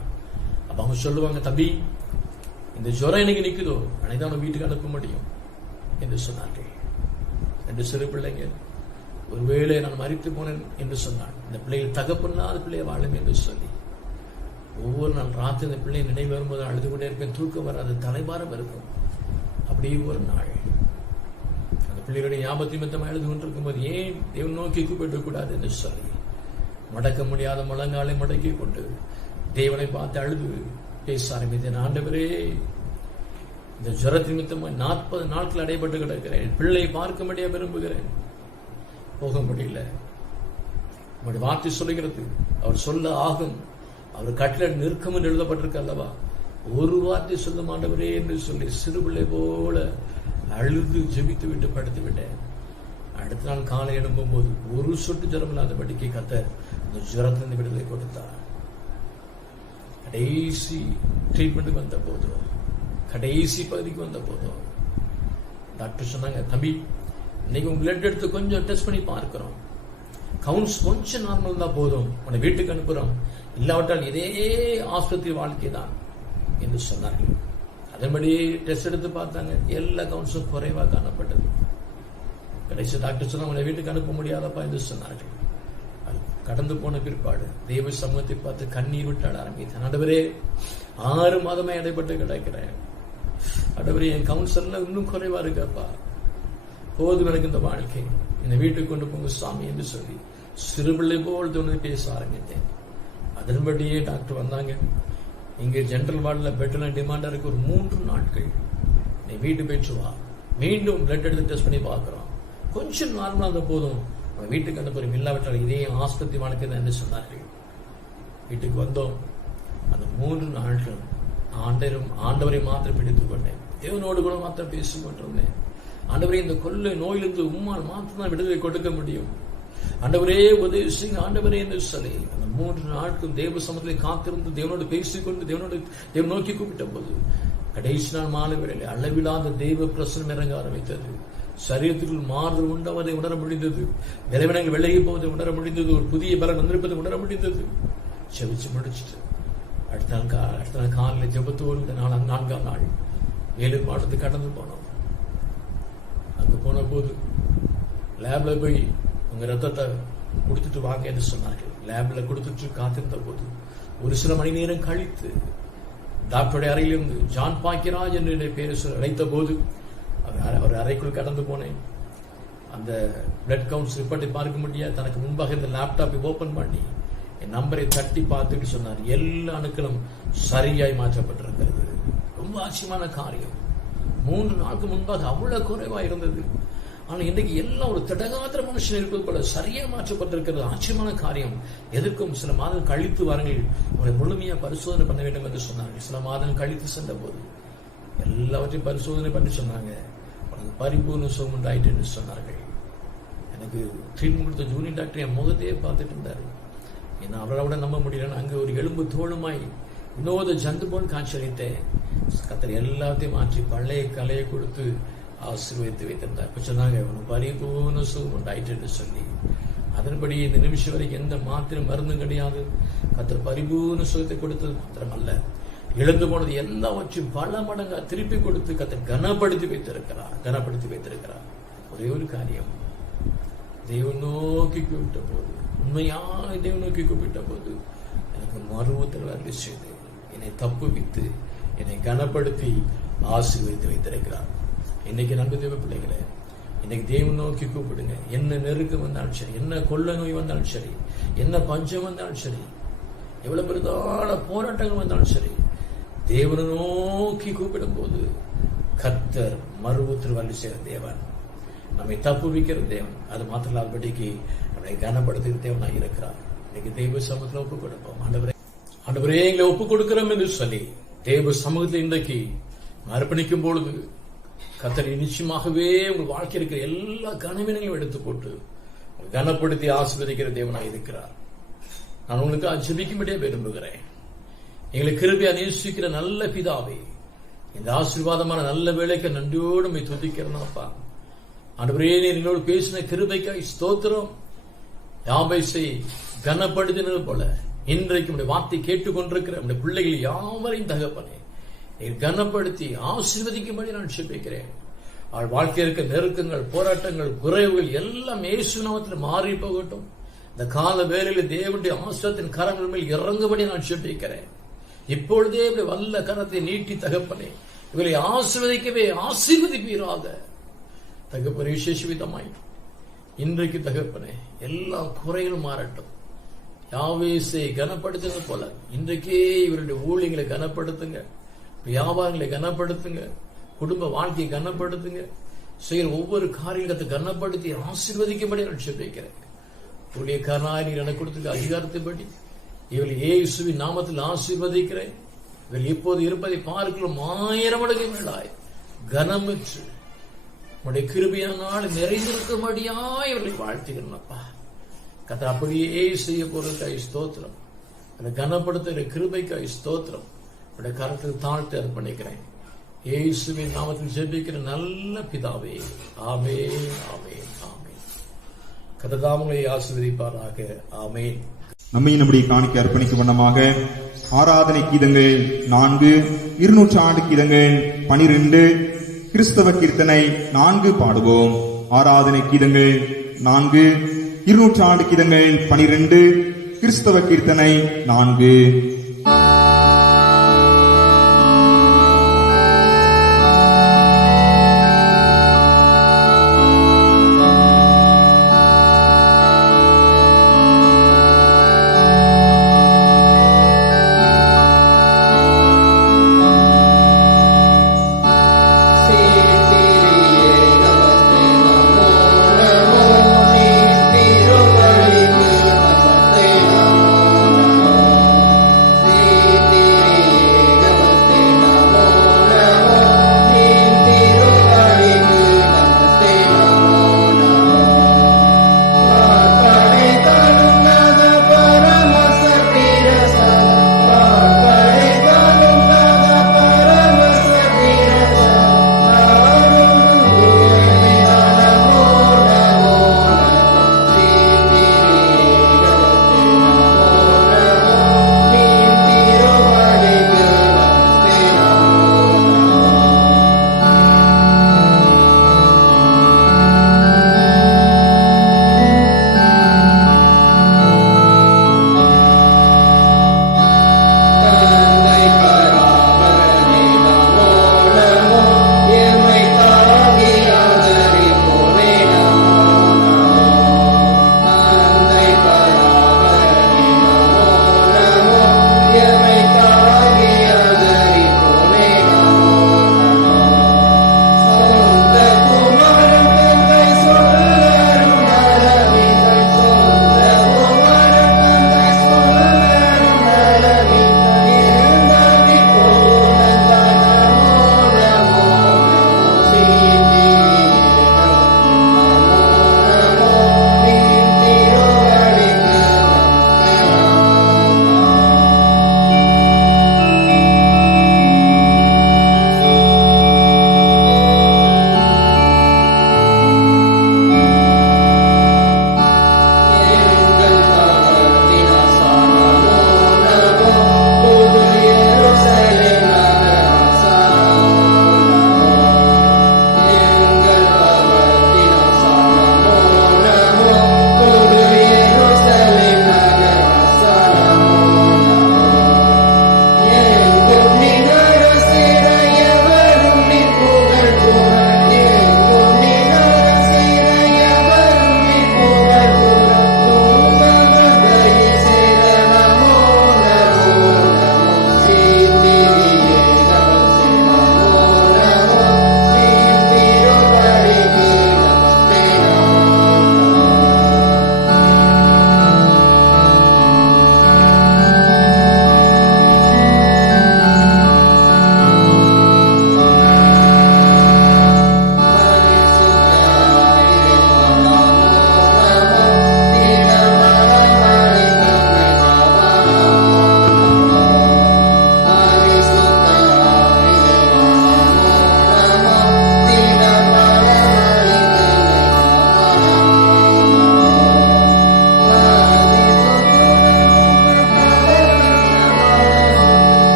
அப்ப அவங்க சொல்லுவாங்க, தம்பி இந்த ஜுரம் எனக்கு நிக்குதோ அனைதான் வீட்டுக்கு அனுப்ப முடியும் என்று சொன்னார்கள். 2 சிறு பிள்ளைங்க, ஒருவேளை நான் மரித்து போனேன் என்று சொன்னான். இந்த பிள்ளைகள் தகப்பனாத பிள்ளையை வாழும் என்று சொல்லி ஒவ்வொரு நாள் ராத்திரி இந்த பிள்ளையை நினைவு வரும்போது அழுது கொண்டே இருப்பேன். தூக்கம் வராது, தலைபாரம் இருக்கும். அப்படியே ஒரு நாள் அந்த பிள்ளைகளுடைய ஞாபகத்தை நிமித்தமாக எழுது கொண்டிருக்கும் போது ஏன் தேவன் நோக்கி கூப்பிடக் கூடாது என்று சொல்லி மடக்க முடியாத முழங்காலை மடக்கி கொண்டு தேவனை பார்த்து அழுது பேச ஆரம்பித்தேன். ஆண்டவரே, இந்த ஜுரத்து நிமித்தமாக 40 நாட்கள் அடைபட்டு கிடக்கிறேன். பிள்ளை பார்க்க முடிய விரும்புகிறேன், போக முடியல. உங்களுடைய வார்த்தை சொல்லுகிறது, அவர் சொல்ல ஆகும், அவர் கட்டளை நிற்கும் என்று எழுதப்பட்டிருக்கு அல்லவா? ஒரு வார்த்தை சொல்லும் ஆண்டவரே என்று சொல்லி சிறு பிள்ளை போல அழுது ஜெபித்து விட்டு படுத்து விட்டேன். அடுத்த நாள் காலை எழும்பும் போது ஒரு சொட்டு ஜுரம் இல்லாதபடிக்கு கர்த்தர் இந்த ஜுரத்திலிருந்து விடுதலை கொடுத்தார். கடைசி ட்ரீட்மெண்ட்டுக்கு வந்த போதும், கடைசி பகுதிக்கு வந்த போதும் டாக்டர் சொன்னாங்க, தம்பி இன்னைக்கு உங்க பிளட் எடுத்து கொஞ்சம் டெஸ்ட் பண்ணி பார்க்கிறோம், கவுண்ட்ஸ் கொஞ்சம் நார்மல் தான் போதும், உன்னை வீட்டுக்கு அனுப்புறோம், இல்லாவிட்டால் இதே ஆஸ்பத்திரி வாழ்க்கை தான் என்று சொன்னார்கள். அதன்படி டெஸ்ட் எடுத்து பார்த்தாங்க, எல்லா கவுண்ட்ஸும் குறைவாக காணப்பட்டது. கடைசி டாக்டர் சொன்னா உன்னை வீட்டுக்கு அனுப்ப முடியாதப்பா என்று சொன்னார்கள். கடந்து போன பிற்பாடு தெய்வ சமூகத்தை பார்த்து கண்ணீர் விட்டாட ஆரம்பித்தேன். ஆண்டவரே 6 மாதமே இடைப்பட்டு கிடக்கிறேன், ஆண்டவரே என் கவுன்சில்ல இன்னும் குறைவா இருக்கப்பா, போதும் எனக்கு இந்த வாழ்க்கை, என்னை வீட்டுக்கு கொண்டு போங்க சாமி என்று சொல்லி சிறுபிள்ளை போல் தோணி பேச ஆரம்பித்தேன். அதன்படியே டாக்டர் வந்தாங்க. இங்க ஜெனரல் வார்டில் பெட்ரோல் டிமாண்டா இருக்கு, ஒரு 3 நாட்கள் நீ வீட்டு போயிட்டு வா, மீண்டும் பிளட் எடுத்து டெஸ்ட் பண்ணி பார்க்கிறோம், கொஞ்சம் நார்மலா இருந்த போதும் வீட்டுக்கு அனுப்புறோம், இல்லாவிட்டால் இதே ஆஸ்பத்திரி வாழ்க்கை தான் என்று சொன்னார்கள். வீட்டுக்கு வந்தோம். அந்த 3 நாட்கள் ஆண்டவரை மாத்திரம் பிடித்துக் கொண்டேன், தேவனோடு கூட மாத்திரம் பேசிக் கொண்டிருந்தேன். ஆண்டவரே இந்த கொள்ளை நோயிலிருந்து உம்மால் மாத்திரம் தான் விடுதலை கொடுக்க முடியும், ஆண்டவரே உதவி செய்யுங்க ஆண்டவரே என்று சொல்லி அந்த 3 நாட்கள் தேவ சமூகத்திலே காத்திருந்து தேவனோடு பேசிக்கொண்டு தேவன் நோக்கி கூப்பிட்ட போது கடைசி நாள் மாலை வேளையிலே அளவில்லாத தெய்வ பிரசனம் இறங்க ஆரம்பித்தது. சரீரத்திற்குள் மாறுதல் உண்டவதை உணர முடிந்தது, விளைவினங்கள் விலகி போவதை உணர முடிந்தது, ஒரு புதிய பலன் வந்திருப்பதை உணர முடிந்தது. செவிச்சு முடிச்சுட்டு அடுத்த நாள் காலையில் ஜெபத்தோடு 4ஆம் நாள் வேலூர் மாவட்டத்துக்கு கடந்து போனோம். அங்க போன போது லேப்ல போய் உங்க ரத்தத்தை கொடுத்துட்டு வாங்க என்று சொன்னார்கள். லேப்ல கொடுத்துட்டு காத்திருந்த போது ஒரு சில மணி நேரம் கழித்து டாக்டருடைய அறையிலிருந்து ஜான் பாக்கியராஜ் என்று பேரை அழைத்த போது அவர் அறைக்குள் கடந்து போனேன். அந்த பிளட் கவுண்ட்ஸ் ரிப்போர்ட்டை பார்க்க முடியாது, தனக்கு முன்பாக இந்த லேப்டாப்பை ஓபன் பண்ணி என் நம்பரை தட்டி பார்த்துட்டு சொன்னார், எல்லா அணுக்களும் சரியாய் மாற்றப்பட்டிருக்கிறது. ரொம்ப ஆச்சரியமான காரியம். 3 நாளுக்கு முன்பாக அவ்வளவு குறைவா இருந்தது, ஆனா இன்றைக்கு எல்லாம் ஒரு திடகாத்திர மனுஷன் இருப்பது போல சரியா மாற்றப்பட்டிருக்கிறது. ஆச்சரியமான காரியம். எதற்கும் சில மாதம் கழித்து வாருங்கள், உங்களை முழுமையா பரிசோதனை பண்ண வேண்டும் என்று சொன்னார்கள். சில மாதம் கழித்து சென்ற போது எல்லாவற்றையும் பரிசோதனை பண்ணி சொன்னாங்க, உனக்கு பரிபூர்ண சுகம் உண்டாயிட்டு என்று சொன்னார்கள். எனக்கு ட்ரீட்மெண்ட் கொடுத்த ஜூனியர் டாக்டர் என் முகத்தையே பார்த்துட்டு இருந்தாரு. என்ன அவரோட நம்ப முடியல. அங்க ஒரு எலும்பு தோளுமாய் வினோத ஜந்து போல் காட்சியளித்தேன். கத்தர் எல்லாத்தையும் மாற்றி பழைய கலையை கொடுத்து ஆசீர்வதித்து வைத்திருந்தார். சொன்னாங்க உனக்கு பரிபூர்ண சுகம் உண்டாயிட்டு என்று சொல்லி. அதன்படி இந்த நிமிஷம் வரைக்கும் எந்த மாத்திரை மருந்தும் கிடையாது. கத்தர் பரிபூர்ண சுகத்தை கொடுத்தது மாத்திரமல்ல, இழந்து போனது எல்லாவற்றையும் பல மடங்கா திருப்பி கொடுத்து கத்தர் கனப்படுத்தி வைத்திருக்கிறார். ஒரே ஒரு காரியம், தேவன் நோக்கி கூப்பிட்ட போது, உண்மையான தேவன் நோக்கி கூப்பிட்ட போது எனக்கு மறுபத்தில் அருளி செய்து என்னை தப்புவித்து என்னை கனப்படுத்தி ஆசீர்வதித்து வைத்திருக்கிறார். இன்னைக்கு நன்கு தேவ பிள்ளைகளே, இன்னைக்கு தேவன் நோக்கி கூப்பிடுங்க. என்ன நெருக்கம் வந்தாலும் சரி, என்ன கொள்ள நோய் வந்தாலும் சரி, என்ன பஞ்சம் வந்தாலும் சரி, எவ்வளவு பெரிதான போராட்டங்கள் வந்தாலும் சரி, தேவனை நோக்கி கூப்பிடும் போது கர்த்தர் மறுபுத்திர வழி செய்கிற தேவன், நம்மை தப்புவிக்கிற தேவன். அது மாத்திரம் இல்லாதபடிக்கு நம்மை கனப்படுத்துகிற தேவனாக இருக்கிறார். இன்னைக்கு தெய்வ சமூகத்தில் ஒப்புக் கொடுப்போம். ஆண்டவரே எங்களை ஒப்புக் கொடுக்கிறோம் என்று சொல்லி தேவ சமூகத்தில் இன்றைக்கு அர்ப்பணிக்கும் பொழுது கர்த்தர் நிச்சயமாகவே உங்கள் வாழ்க்கை இருக்கிற எல்லா கனவினங்களையும் எடுத்து போட்டு கனப்படுத்தி ஆசீர்வதிக்கிற தேவனாக இருக்கிறார். நான் உங்களுக்கு ஜெபிக்கும்படியே விரும்புகிறேன். எங்களை கிருபையா நேசிக்கிற நல்ல பிதாவே, இந்த ஆசீர்வாதமான நல்ல வேலைக்கு நன்றியோடு உம்மை துதிக்கிறேன்ப்பா. ஆண்டவரே, நீர் என்னோடு பேசின கிருபைக்காய் ஸ்தோத்திரம். யாபேசை கனப்படுத்தினது போல இன்றைக்கு உடைய வார்த்தை கேட்டுக்கொண்டிருக்கிற உடைய பிள்ளைகள் யாவரையும் தகப்பனே நீர் கனப்படுத்தி ஆசீர்வதிக்கும்படி நான் ஜெபிக்கிறேன். அவள் வாழ்க்கையில் இருக்க நெருக்கங்கள், போராட்டங்கள், குறைவுகள் எல்லாம் இயேசு நாமத்தில் மாறி போகட்டும். இந்த கால வேளையில் தேவனுடைய ஆசீர்வாதத்தின் கரங்கள் மேல் இறங்கும்படி நான் ஜெபிக்கிறேன். இப்பொழுதே வல்ல கரத்தை நீட்டி தகப்பனே இவரை ஆசீர்வதிக்கவே ஆசீர்வதிப்பீராக. தகப்பனே, விசேஷ விதமாய் இன்றைக்கு தகப்பனே எல்லா குறைகளும் மாறட்டும். யாவேசை கனப்படுத்துங்க போல இன்றைக்கே இவருடைய ஊழியங்களை கனப்படுத்துங்க, வியாபாரங்களை கனப்படுத்துங்க, குடும்ப வாழ்க்கையை கனப்படுத்துங்க, செய்கிற ஒவ்வொரு காரியத்தை கனப்படுத்தி ஆசீர்வதிக்கும்படி நான் ஜெபிக்கிறேன். ஊழியக்காரனாய் நீர் எனக்கு கொடுத்திருக்க அதிகாரத்தைப்படி இவர்கள் இயேசுவின் நாமத்தில் ஆசீர்வதிக்கிறேன். இவர்கள் இப்போது இருப்பதை பார்க்கலாம் 1000 மடங்கு மேலாய் கனமுற்று உடைய கிருபையினால் நிறைந்திருக்கும்படியாய் இவர்களை வாழ்த்துகிறேன்ப்பா. கர்த்தர் அப்படியே செய்ய போறதுக்காய் ஸ்தோத்திரம். அந்த கனப்படுத்துகிற கிருபைக்காய் ஸ்தோத்திரம். உடைய கரத்தில் தாழ்த்தி அர்ப்பணிக்கிறேன். இயேசுவின் நாமத்தில் ஜெபிக்கிற நல்ல பிதாவே, ஆமென், ஆமென், ஆமென். கர்த்தர் ஆசீர்வதிப்பாராக. ஆமென். நம்மை நம்முடைய காணிக்கை அர்ப்பணிக்கும் வண்ணமாக ஆராதனை கீதங்கள் 4, 200 ஆண்டு கீதங்கள் 12, கிறிஸ்தவ கீர்த்தனை 4 பாடுவோம். ஆராதனை கீதங்கள் 4, 200 ஆண்டு கீதங்கள் 12, கிறிஸ்தவ கீர்த்தனை 4.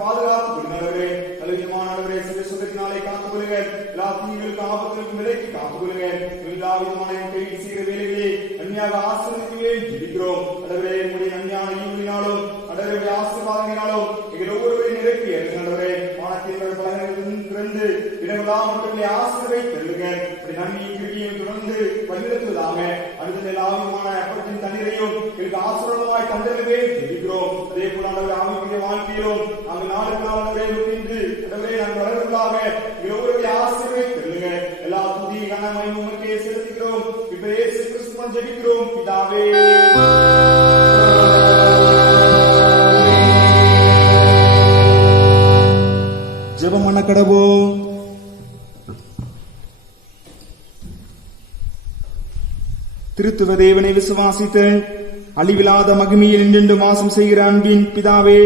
பாதுகாத்து பாதுகாத்து மற்றும் விலைக்கு காத்துக்கொள்ளுங்க. எல்லா விதமான கையில் செய்கிற வேலைகளே நன்மையாக ஆசீர்வதிக்குவேன் ஜெபிக்கிறோம். ஆண்டவரே உம்முடைய நன்மையான ஈவினாலும் ஆண்டவருடைய ஆசீர்வாதங்களாலும் எங்கள் ஒவ்வொருவரையும் நிரப்பி ஆண்டவரே வானத்தின் பலகங்களில் திறந்து இடமெல்லாம் மட்டுமே ஆசீர்வதித்தருளுங்க. அப்படி நன்மையும் கிருபையும் தொடர்ந்து வழிநடத்துவதாக அடுத்த எல்லா விதமான அப்பத்தின் தண்ணீரையும் எங்களுக்கு ஆசீர்வாதமாய் தந்தருளுவேன் ஜெபிக்கிறோம். அதே போல ஆண்டவரே ஆவிக்குரிய வாழ்க்கையிலும் நாங்கள் நாளுக்கு நாள் ஆண்டவரே நாங்கள் வளர்வதாக எங்கள் ஒவ்வொருவரையும் ஆசீர்வதித்தருளுங்க. எல்லா துதி கனமை உமக்கே செலுத்துகிறோம். இப்ப இயேசு கிறிஸ்துவின் ஜெபிக்கிறோம் பிதாவே. ஜெபம் பண்ண கடவோம். திருத்துவ தேவனை விசுவாசித்த அழிவில்லாத மகிமையில் நின்று வாசம் செய்கிற அன்பின் பிதாவே,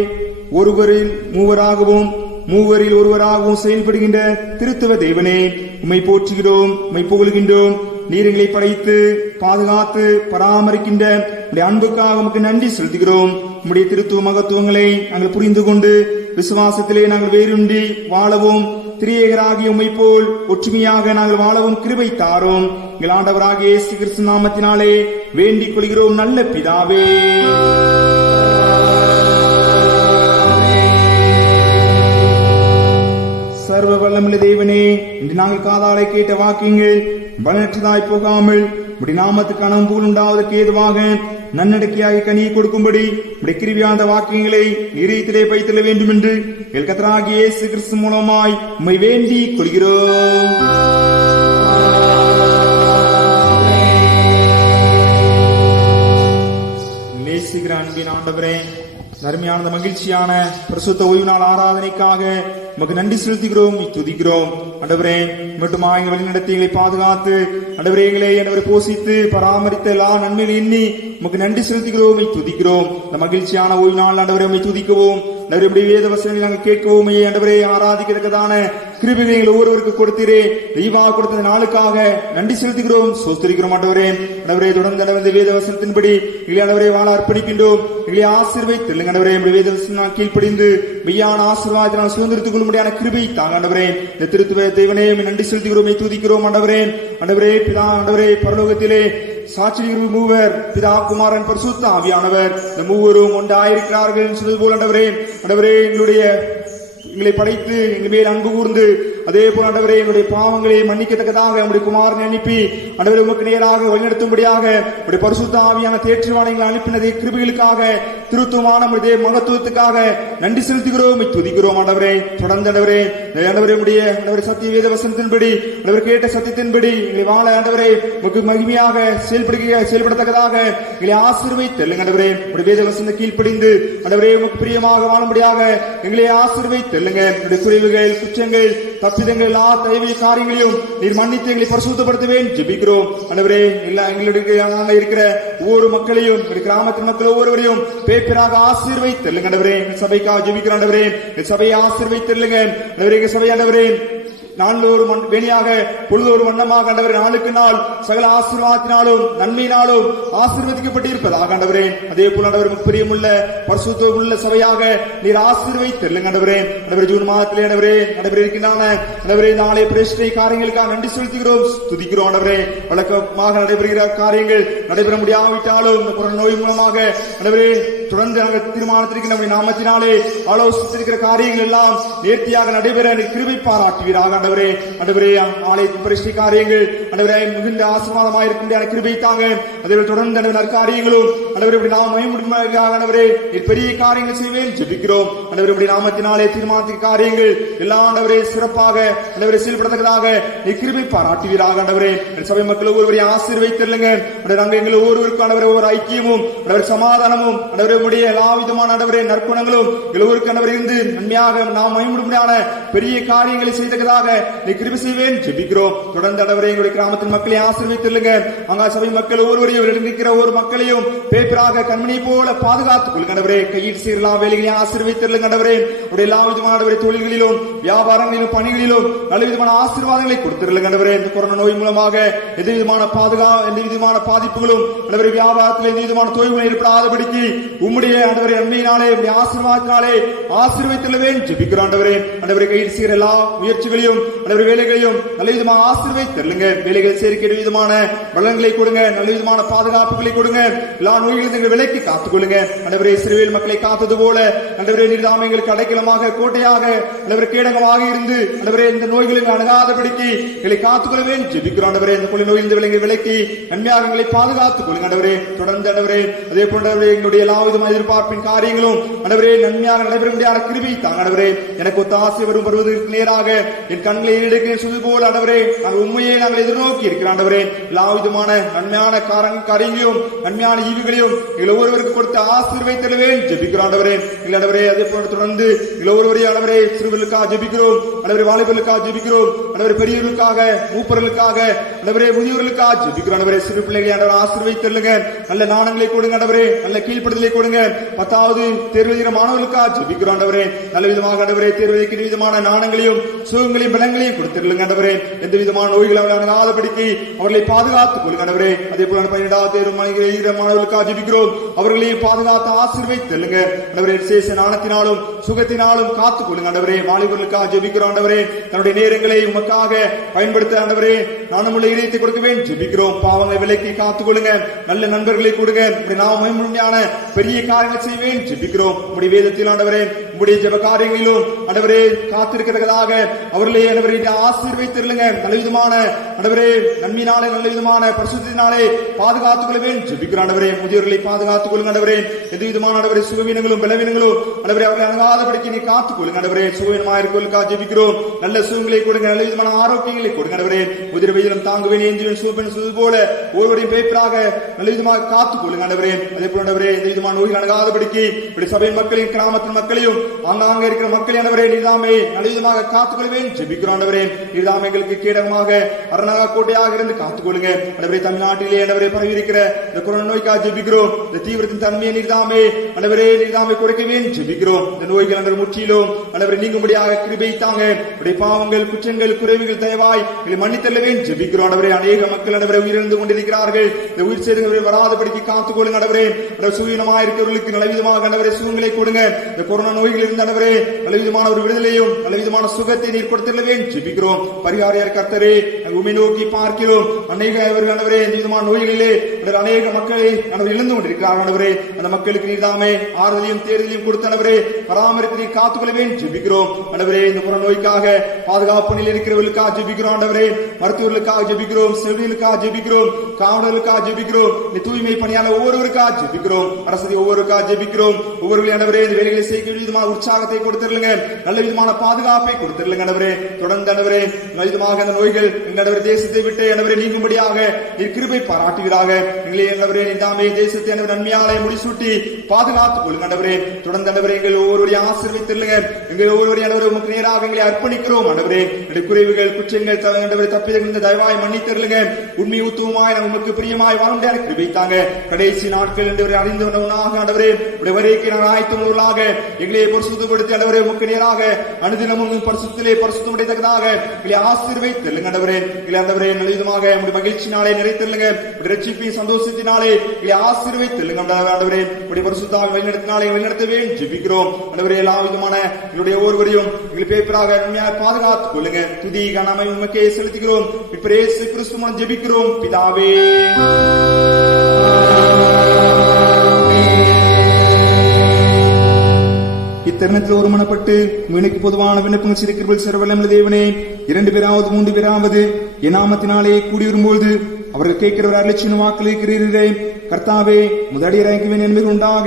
ஒருவரில் மூவராகவும் மூவரில் ஒருவராகவும் செயல்படுகின்ற திருத்துவ தேவனே, உம்மை போற்றுகிறோம், உம்மை புகழ்கின்றோம். நீர் எங்களை படைத்து பாதுகாத்து பராமரிக்கின்ற உடைய அன்புக்காக உமக்கு நன்றி செலுத்துகிறோம். உம்முடைய திருத்துவ மகத்துவங்களை நாங்கள் புரிந்து கொண்டு விசுவாசத்திலே நாங்கள் வேறுண்டி வாழவும், திரியேகராகிய உம்மை போல் ஒற்றுமையாக நாங்கள் வாழவும் கிருபை தாரோம். எங்கள் ஆண்டவராகிய இயேசு கிறிஸ்து நாமத்தினாலே வேண்டிக் கொள்கிறோம் நல்ல பிதாவே. சர்வ வல்லமுள்ள தேவனே, இன்று நாங்கள் காதாலை கேட்ட வாக்கியங்கள் பலனற்றதாய் போகாமல் உடைய நாமத்துக்கு அனம்பூல் உண்டாவதற்கு ஏதுவாக நன்னடக்கையாக கனியை கொடுக்கும்படி உடைய கிருபியாந்த வாக்கியங்களை இதயத்திலே வைத்துள்ள வேண்டும் என்று எங்கள் கர்த்தராகிய இயேசு கிறிஸ்து மூலமாய் உம்மை வேண்டிக் கொள்கிறோம். நேசிக்கிற அன்பின் ஆண்டவரே, நன்மையான மகிழ்ச்சியான பிரசுத்த ஓய்வு நாள் ஆராதனைக்காக உமக்கு நன்றி செலுத்துகிறோம், துதிக்கிறோம். ஆண்டவரே மட்டுமா எங்கள் வழிநடத்தி எங்களை பாதுகாத்து ஆண்டவரே எங்களை ஆண்டவரை போஷித்து பராமரித்த எல்லா நன்மைகளை எண்ணி உமக்கு நன்றி செலுத்துகிறோம், துதிக்கிறோம். இந்த மகிழ்ச்சியான ஓய்வு நாள் ஆண்டவரை உம்மை துதிக்கவும், ஆண்டவருடைய வேத வசனங்களை நாங்கள் கேட்கவும், ஆண்டவரை ஆராதிக்கிறதுக்கான கிருபைகளை எங்கள் ஒவ்வொருவருக்கு கொடுத்தீரே. தெய்வா கொடுத்த நாளுக்காக நன்றி செலுத்துகிறோம், சோஸ்திரிக்கிறோம். ஆண்டவரே ஆண்டவரே தொடர்ந்து ஆண்டவரே வேத வசனத்தின்படி எங்களை ஆண்டவரை வாழ அர்ப்பணிக்கின்றோம். எங்களை ஆசீர்வதித்து ஆண்டவரே வேத வசனம் கீழ்ப்படிந்து மெய்யான ஆசீர்வாதத்தினால் சுதந்திரத்துக் கொள்ளும்படியான கிருபை தாங்க ஆண்டவரே. இந்த திருத்துவ தேவனே நன்றி செலுத்துகிறோம், துதிக்கிறோம். ஆண்டவரே ஆண்டவரே பிதா ஆண்டவரே பரலோகத்திலே சாட்சிகள் மூவர் பிதா குமாரன் பரிசுத்த ஆவியானவர் இந்த மூவரும் ஒன்றாயிருக்கிறார்கள் சொல்வது போல் ஆண்டவரே ஆண்டவரே எங்களை படைத்து எங்கள் மேல் அன்பு கூர்ந்து அதே போல ஆண்டவரே என்னுடைய பாவங்களை மன்னிக்கத்தக்கதாக நம்முடைய குமாரனை அனுப்பி ஆண்டவரே உமக்கு நேராக வழிநடத்தும்படியாக உடைய பரிசுத்த ஆவியான தேற்றுவானைகளை அனுப்பினதே கிருபைகளுக்காக திருத்துவமான நம்முடைய மகத்துவத்துக்காக நன்றி செலுத்துகிறோம், துதிக்கிறோம். ஆண்டவரே தொடர்ந்து ஆண்டவரே ஆண்டவரே உடைய ஆண்டவரே சத்திய வேத வசனத்தின்படி ஆண்டவர் கேட்ட சத்தியத்தின்படி எங்களை வாழ ஆண்டவரே உமக்கு மகிமையாக செயல்படத்தக்கதாக எங்களை ஆசீர்வதித்தல்லுங்க. ஆண்டவரே உடைய வேத வசனத்தை கீழ்ப்படிந்து ஆண்டவரே உமக்கு பிரியமாக வாழும்படியாக எங்களை ஆசீர்வதித்தல்லுங்க. உடைய குறைவுகள் குற்றங்கள் தப்பிதங்கள் எல்லா தெய்வீக காரியங்களையும் நீர் மன்னித்து எங்களை பரிசுத்தப்படுத்துவேன் ஜெபிக்கிறோம். ஆண்டவரே எல்லா எங்களுடைய இருக்கிற ஒவ்வொரு மக்களையும் கிராமத்தின் மக்கள் ஒவ்வொருவரையும் பேப்பராக ஆசீர்வதித்தல்லுங்க. ஆண்டவரே எங்கள் சபைக்காக ஜெபிக்கிற ஆண்டவரே எங்கள் சபையை ஆசீர்வதித்தல்லுங்க. ஆண்டவரே எங்கள் சபை ஆண்டவரே நாளொரு வேணியாக பொழுதொரு வண்ணமாக ஆண்டவரே நாளுக்கு நாள் சகல ஆசீர்வாதத்தினாலும் நன்மையினாலும் ஆசீர்வதிக்கப்பட்டிருப்பதாக ஆண்டவரே. அதே போல ஆண்டவர் பிரியமுள்ள பரிசுத்தமுள்ள சபையாக நீர் ஆசீர்வதித்தல்லுங்க. ஆண்டவரே ஆண்டவரே ஜூன் மாதத்திலே ஆண்டவரே ஆண்டவரே இருக்கின்றான ஆண்டவரே நாளை பிரேஷ்டை காரியங்களுக்காக நன்றி செலுத்துகிறோம், துதிக்கிறோம். ஆண்டவரே வழக்கமாக நடைபெறுகிற காரியங்கள் நடைபெற முடியாவிட்டாலும் இந்த கொரோனா நோய் மூலமாக ஆண்டவரே தொடர்ந்து நாங்கள் தீர்மானத்திற்கு நம்முடைய நாமத்தினாலே ஆலோசித்திருக்கிற காரியங்கள் எல்லாம் நேர்த்தியாக நடைபெற கிருபை பாராட்டுவீராக. ஆண்டவரே ஆண்டவரே ஆலயத்தின் பரிசுத்த காரியங்கள் ஆண்டவரே மிகுந்த ஆசீர்வாதமாக இருக்கின்ற கிருபை தாங்க. அதே தொடர்ந்து நற்காரியங்களும் ஆண்டவரே நாம் மகிமையாக ஆண்டவரே பெரிய காரியங்கள் செய்வேன் ஜெபிக்கிறோம். ஆண்டவரே நாமத்தினாலே தீர்மானத்திற்கு காரியங்கள் எல்லாம் ஆண்டவரே சிறப்பாக ஆண்டவரே செயல்படத்தக்கதாக நீ கிருபை பாராட்டுவீராக. ஆண்டவரே சபை மக்கள் ஒவ்வொருவரையும் ஆசீர்வதித்தல்லுங்க. நாங்கள் எங்கள் ஒவ்வொருவருக்கும் ஆண்டவரே ஒவ்வொரு ஐக்கியமும் ஆண்டவரே சமாதானமும் ஆண்டவரே உடைய எல்லா விதமான ஆண்டவரே நற்குணங்களும் எல்லோருக்கும் ஆண்டவரே இருந்து நன்மையாக நாம் மகிமையான பெரிய காரியங்களை செய்ததாக நீ கிருபை செய்வேன் ஜெபிக்கிறோம். தொடர்ந்து ஆண்டவரே எங்களுடைய கிராமத்தின் மக்களை ஆசீர்வதித்துள்ளுங்க. அங்க சபை மக்கள் ஒவ்வொருவரையும் இருக்கிற ஒரு மக்களையும் பேப்பராக கண்மணி போல பாதுகாத்துக் கொள்ளுங்கண்டவரே. கையில் சீரலா வேலைகளை ஆசீர்வதித்துள்ளுங்கண்டவரே. எல்லா விதமான தொழில்களிலும் வியாபாரங்களிலும் பணிகளிலும் நல்ல விதமான ஆசீர்வாதங்களை கொடுத்திருக்கண்டவரே. இந்த கொரோனா நோய் மூலமாக எந்த விதமான எந்த விதமான பாதிப்புகளும் வியாபாரத்தில் எந்த விதமான தொய்வுகளும் ஏற்படாதபடிக்கு உம்முடைய ஆண்டவரே நன்மையினாலே ஆசீர்வாதத்தினாலே ஆசீர்வதித்துள்ளவே ஜெபிக்கிறோம். ஆண்டவரே கையில் செய்கிற எல்லா முயற்சிகளையும் வேலைகளையும் நல்ல விதமாக ஆசீர்வதித்துள்ளுங்க. வேலைகள் சேர்க்கிற விதமான பலன்களை கொடுங்க, நல்ல விதமான பாதுகாப்புகளை கொடுங்க. எல்லா நோய்களும் எங்கள் விலைக்கு காத்துக் கொள்ளுங்க. ஆண்டவரே இஸ்ரவேல் மக்களை காத்தது போல ஆண்டவரே நீர்தாமே எங்களுக்கு அடைக்கலமாக கோட்டையாக கேடகமாக இருந்து ஆண்டவரே இந்த நோய்களில் அணுகாதபடிக்கு எங்களை காத்துக்கொள்ளவே ஜெபிக்கிறோம். ஆண்டவரே இந்த கொள்ளை நோயில் விலங்கி விலக்கி நன்மையாக எங்களை பாதுகாத்துக் கொள்ளுங்க. ஆண்டவரே தொடர்ந்து ஆண்டவரே அதே போன்ற எங்களுடைய எல்லா விதமான எதிர்பார்ப்பின் காரியங்களும் ஆண்டவரே நன்மையாக நடைபெற முடியாத கிருபை தாங்க. ஆண்டவரே எனக்கு ஒத்த ஆசை வருவதற்கு நேராக என் கண்களை எடுக்கிறேன் சொல்வது போல ஆண்டவரே நாங்கள் உண்மையை நாங்கள் எதிர்நோக்கி இருக்கிறோம். ஆண்டவரே எல்லா விதமான நன்மையான காரியங்களையும் நன்மையான ஈவுகளையும் எங்கள் ஒவ்வொருவருக்கு கொடுத்த ஆசீர்வதித்தவே ஜெபிக்கிறோம். ஆண்டவரே ஆண்டவரே அதே போன்று தொடர்ந்து எங்கள் ஒவ்வொருவரையும் ஆண்டவரே சிறுவர்களுக்காக ஜெபிக்கிறோம். ஆண்டவரே வாலிபர்களுக்காக ஜெபிக்கிறோம். ஆண்டவரே பெரியவர்களுக்காக மூப்பர்களுக்காக ஆண்டவரே முதியோர்களுக்காக ஜெபிக்கிறோம். ஆண்டவரே சிறு பிள்ளைகளை ஆண்டவரே ஆசீர்வதித்தல்லுங்க. நல்ல நாணங்களை கொடுங்க. ஆண்டவரே நல்ல கீழ்ப்படுதலை கொடுங்க. 10வது தேர்வு எழுதுகிற மாணவர்களுக்காக ஜெபிக்கிறோம். ஆண்டவரே நல்ல விதமாக ஆண்டவரே தேர்வு எழுதிக்கிற விதமான நாணங்களையும் சுகங்களையும் பலங்களையும் கொடுத்திருங்க. ஆண்டவரே எந்த விதமான நோய்களை அணுகாதபடிக்கு அவர்களை பாதுகாத்துக் கொள்ளுங்க. ஆண்டவரே அதே போல 12வது தேர்வு எழுதுகிற மாணவர்களுக்காக ஜெபிக்கிறோம். அவர்களையும் பாதுகாத்து ஆசீர்வதித்தல்லுங்க. ஆண்டவரே விசேஷ நாணத்தினாலும் சுகத்தினாலும் காத்துக் கொள்ளுங்க. ஆண்டவரே வாலிபர்களுக்காக ஜெபிக்கிறோம். ஆண்டவரே தன்னுடைய நேரங்களை உமக்காக பயன்படுத்த ஆண்டவரே நானும் இதயத்தை கொடுக்க வேண்டும் ஜெபிக்கிறோம். பாவங்களை விலக்கி காத்துக் கொள்ளுங்க. நல்ல நண்பர்களை கொடுங்க. நாம் முழுமையான பெரிய காரியங்கள் செய்வேன் ஜெபிக்கிறோம். உங்களுடைய வேதத்தில் ஆண்டவரே உங்களுடைய ஜெப காரியங்களிலும் ஆண்டவரே காத்திருக்கிறதாக அவர்களை ஆண்டவரே ஆசீர்வதித்திருங்க. நல்ல விதமான ஆண்டவரே நன்மையினாலே நல்ல விதமான பரிசுத்தத்தினாலே பாதுகாத்துக் கொள்வேன் ஜெபிக்கிறோம். ஆண்டவரே முதியோர்களை பாதுகாத்துக் கொள்ளுங்க. ஆண்டவரே எந்த விதமான ஆண்டவரே சுகவீனங்களும் பலவீனங்களும் ஆண்டவரே அவர்களை அணுகாதபடிக்கு நீ காத்துக் கொள்ளுங்க. ஆண்டவரே சுகவீனமாக இருக்கிறவர்களுக்காக ஜெபிக்கிறோம். நல்ல சுகங்களை கொடுங்க. நல்ல விதமான ஆரோக்கியங்களை கொடுங்க. ஆண்டவரே முதிர் வயதிலும் தாங்குவேன் ஏஞ்சுவேன் சூப்பன் சொல்வது போல ஒவ்வொருவரையும் பேப்பராக நல்ல விதமாக காத்துக் கொள்ளுங்க. ஆண்டவரே அதே போல ஆண்டவரே எந்த விதமான நோய்கள் அணுகாதபடிக்கு சபையின் மக்களையும் கிராமத்தின் மக்களையும் ஆங்காங்க இருக்கிற மக்களை ஆண்டவரே நீர்தாமே நல்ல விதமாக காத்துக் கொள்வேன் ஜெபிக்கிறோம். ஆண்டவரே நீர்தாமே எங்களுக்கு கீடகமாக அரணாக கோட்டையாக இருந்து காத்துக் கொள்ளுங்க. ஆண்டவரே தமிழ்நாட்டிலே ஆண்டவரே பரவி இருக்கிற இந்த கொரோனா நோய்க்காக ஜெபிக்கிறோம். இந்த தீவிரத்தின் தன்மையை நீர்தாமே ஆண்டவரே நீர்தாமே குறைக்கவே ஜெபிக்கிறோம். இந்த நோய்கள் ஆண்டவர் முற்றிலும் ஆண்டவரே நீங்கும்படியாக கிருபை தாங்க. உடைய பாவங்கள் குற்றங்கள் குறைவுகள் தயவாய் மன்னித்தல்லவே ஜெபிக்கிறோம். ஆண்டவரே அநேக மக்கள் ஆண்டவரே உயிரிழந்து கொண்டிருக்கிறார்கள். இந்த உயிர் சேதங்களை வராதபடிக்கு காத்துக் கொள்ளுங்க. ஆண்டவரே சுயநலமாக இருக்கிறவர்களுக்கு நல்ல விதமாக ஆண்டவரே சுகங்களை கொடுங்க. இந்த கொரோனா நோய்கள் இருந்து ஆண்டவரே நல்ல விதமான ஒரு விடுதலையும் நல்ல விதமான சுகத்தை நீர் கொடுத்துள்ளவே ஜெபிக்கிறோம். பரிகாரியார் கர்த்தரே உண்மை நோக்கி பார்க்கிறோம். அநேக ஆண்டவரே இந்த விதமான நோய்களிலே அநேக மக்களை ஆண்டவர் இழந்து கொண்டிருக்கிறார். ஆண்டவரே அந்த மக்களுக்கு நீர்தாமே ஆறுதலையும் தேர்தலையும் கொடுத்த ஆண்டவரே பராமரித்து நீர் காத்துக்கொள்ளவே ஜெபிக்கிறோம். ஆண்டவரே இந்த கொரோனா நோய்க்காக பாதுகாப்பு நிலையில் இருக்கிறவர்களுக்காக ஜெபிக்கிறோம். ஆண்டவரே மருத்துவர்களுக்காக ஜெபிக்கிறோம். செவிலியர்களுக்காக ஜெபிக்கிறோம். காவலர்களுக்காக ஜெபிக்கிறோம். இந்த தூய்மை பணியாளர் ஒவ்வொருவருக்காக ஜெபிக்கிறோம். அரசு ஒவ்வொருக்காக ஜெபிக்கிறோம். ஒவ்வொரு ஆண்டவரே இந்த வேலைகளை செய்ய விதமான உற்சாகத்தை கொடுத்துருங்க. நல்ல விதமான பாதுகாப்பை கொடுத்துருங்க. ஆண்டவரே தொடர்ந்து ஆண்டவரே நல்ல விதமாக அந்த நோய்கள் எங்கள் தேசத்தை விட்டு ஆண்டவரே நீங்கும்படியாக நீர் கிருபை பாராட்டுவீராக. எங்களே ஆண்டவரே நீதாமே தேசத்தை ஆண்டவர் நன்மையாலே முடிசூட்டி பாதுகாத்துக் கொள்ளுங்க. ஆண்டவரே தொடர்ந்து ஆண்டவரே எங்கள் ஒவ்வொருவரையும் ஆசீர்வதித்துள்ளுங்க. எங்கள் ஒவ்வொருவரையும் ஆண்டவரே உமக்கு நேராக எங்களை அர்ப்பணிக்கிறோம். ஆண்டவரே குறைவுகள் குற்றங்கள் ஆண்டவரே தப்பிதங்கள் தயவாய் மன்னித்தருளுங்க. உண்மை உத்துவமாய் நாம் உங்களுக்கு பிரியமாய் வாழ முடியாத கிருபை தாங்க. கடைசி நாட்கள் ஆண்டவரே அறிந்தவனாக ஆண்டவரே உடைய வரைக்கு நாங்கள் ஆயத்தமுள்ளவர்களாக எங்களை பரிசுத்தப்படுத்தி ஆண்டவரே உமக்கு நேராக அனுதினமும் பரிசுத்திலே பரிசுத்தம் அடைத்ததாக எங்களை ஆசீர்வதித்தருளுங்க. ஆண்டவரே இல்லை ஆண்டவரே நல்ல விதமாக உடைய மகிழ்ச்சினாலே நிறைத்தருளுங்க. உடைய ரட்சிப்பின் சந்தோஷத்தினாலே எங்களை ஆசீர்வதித்தருளுங்க. ஆண்டவரே உடைய பரிசுத்தாக வழிநடத்தினாலே வழிநடத்தவே ஜெபிக்கிறோம். ஆண்டவரே எல்லா விதமான எங்களுடைய ஒவ்வொருவரையும் எங்களை பேப்பராக நன்மையாக பாதுகாத்துக் கொள்ளுங்க. துதி கனமை உமக்கே செலுத்துகிறோம். இப்ப இயேசு கிறிஸ்து மூலம் ஜெபிக்கிறோம் பிதாவே. இத்தருணத்தில் ஒருமனப்பட்டு வினைக்கு பொதுவான விண்ணப்பங்கள் சிரிக்கிறவர்கள் சிறவல்ல தேவனே 2 பேராவது 3 பேராவது என் நாமத்தினாலே கூடியிருக்கும்போது அவர்கள் கேட்கிறவர் அலட்சியம் வாக்கள் இருக்கிறீர்களே கர்த்தாவே முதடியராக்குவேன் என்பது உண்டாக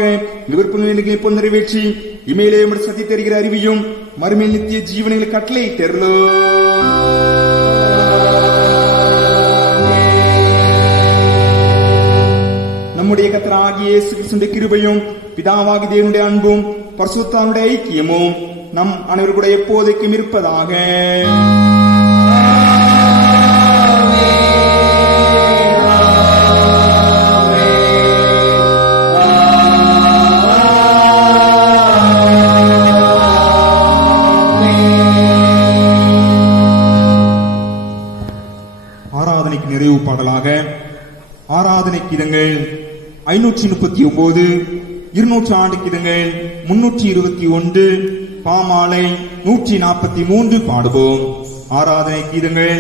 விருப்பம் வேண்டுகை போல் நிறைவேற்றி இமையிலே சத்தி தருகிற அறிவியும் மறுமையில் நித்திய ஜீவனைகள் கட்டளை தெருளோ. நம்முடைய கர்த்தராகிய இயேசு கிறிஸ்துவின் கிருபையும் பிதாவாகிய தேவனுடைய அன்பும் பரிசுத்தனுடைய ஐக்கியமும் நம் அனைவருடைய எப்போதைக்கும் இருப்பதாக. கீதங்கள் 539, 200 ஆண்டு கீதங்கள் 321, பாமாலை 143 பாடுவோம். ஆராதனை கீதங்கள்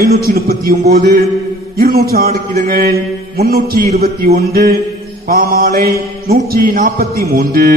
539, 200 ஆண்டு கீதங்கள் 321, பாமாலை 143.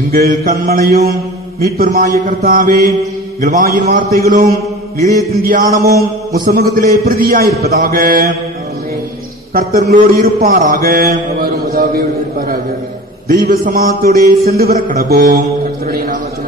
எங்கள் கண்மலையும் மீட்பெருமாய கர்த்தாவே, எங்கள் வாயின் வார்த்தைகளும் இதயத்தின் தியானமும் முசமுகத்திலே பிரதியாயிருப்பதாக. கர்த்தர்களோடு இருப்பாராக. அவரும் உதாவியோடு இருப்பாராக. தெய்வ சமாத்தோடே சென்று வர கடவோம். கர்த்தருடைய நாமத்தில்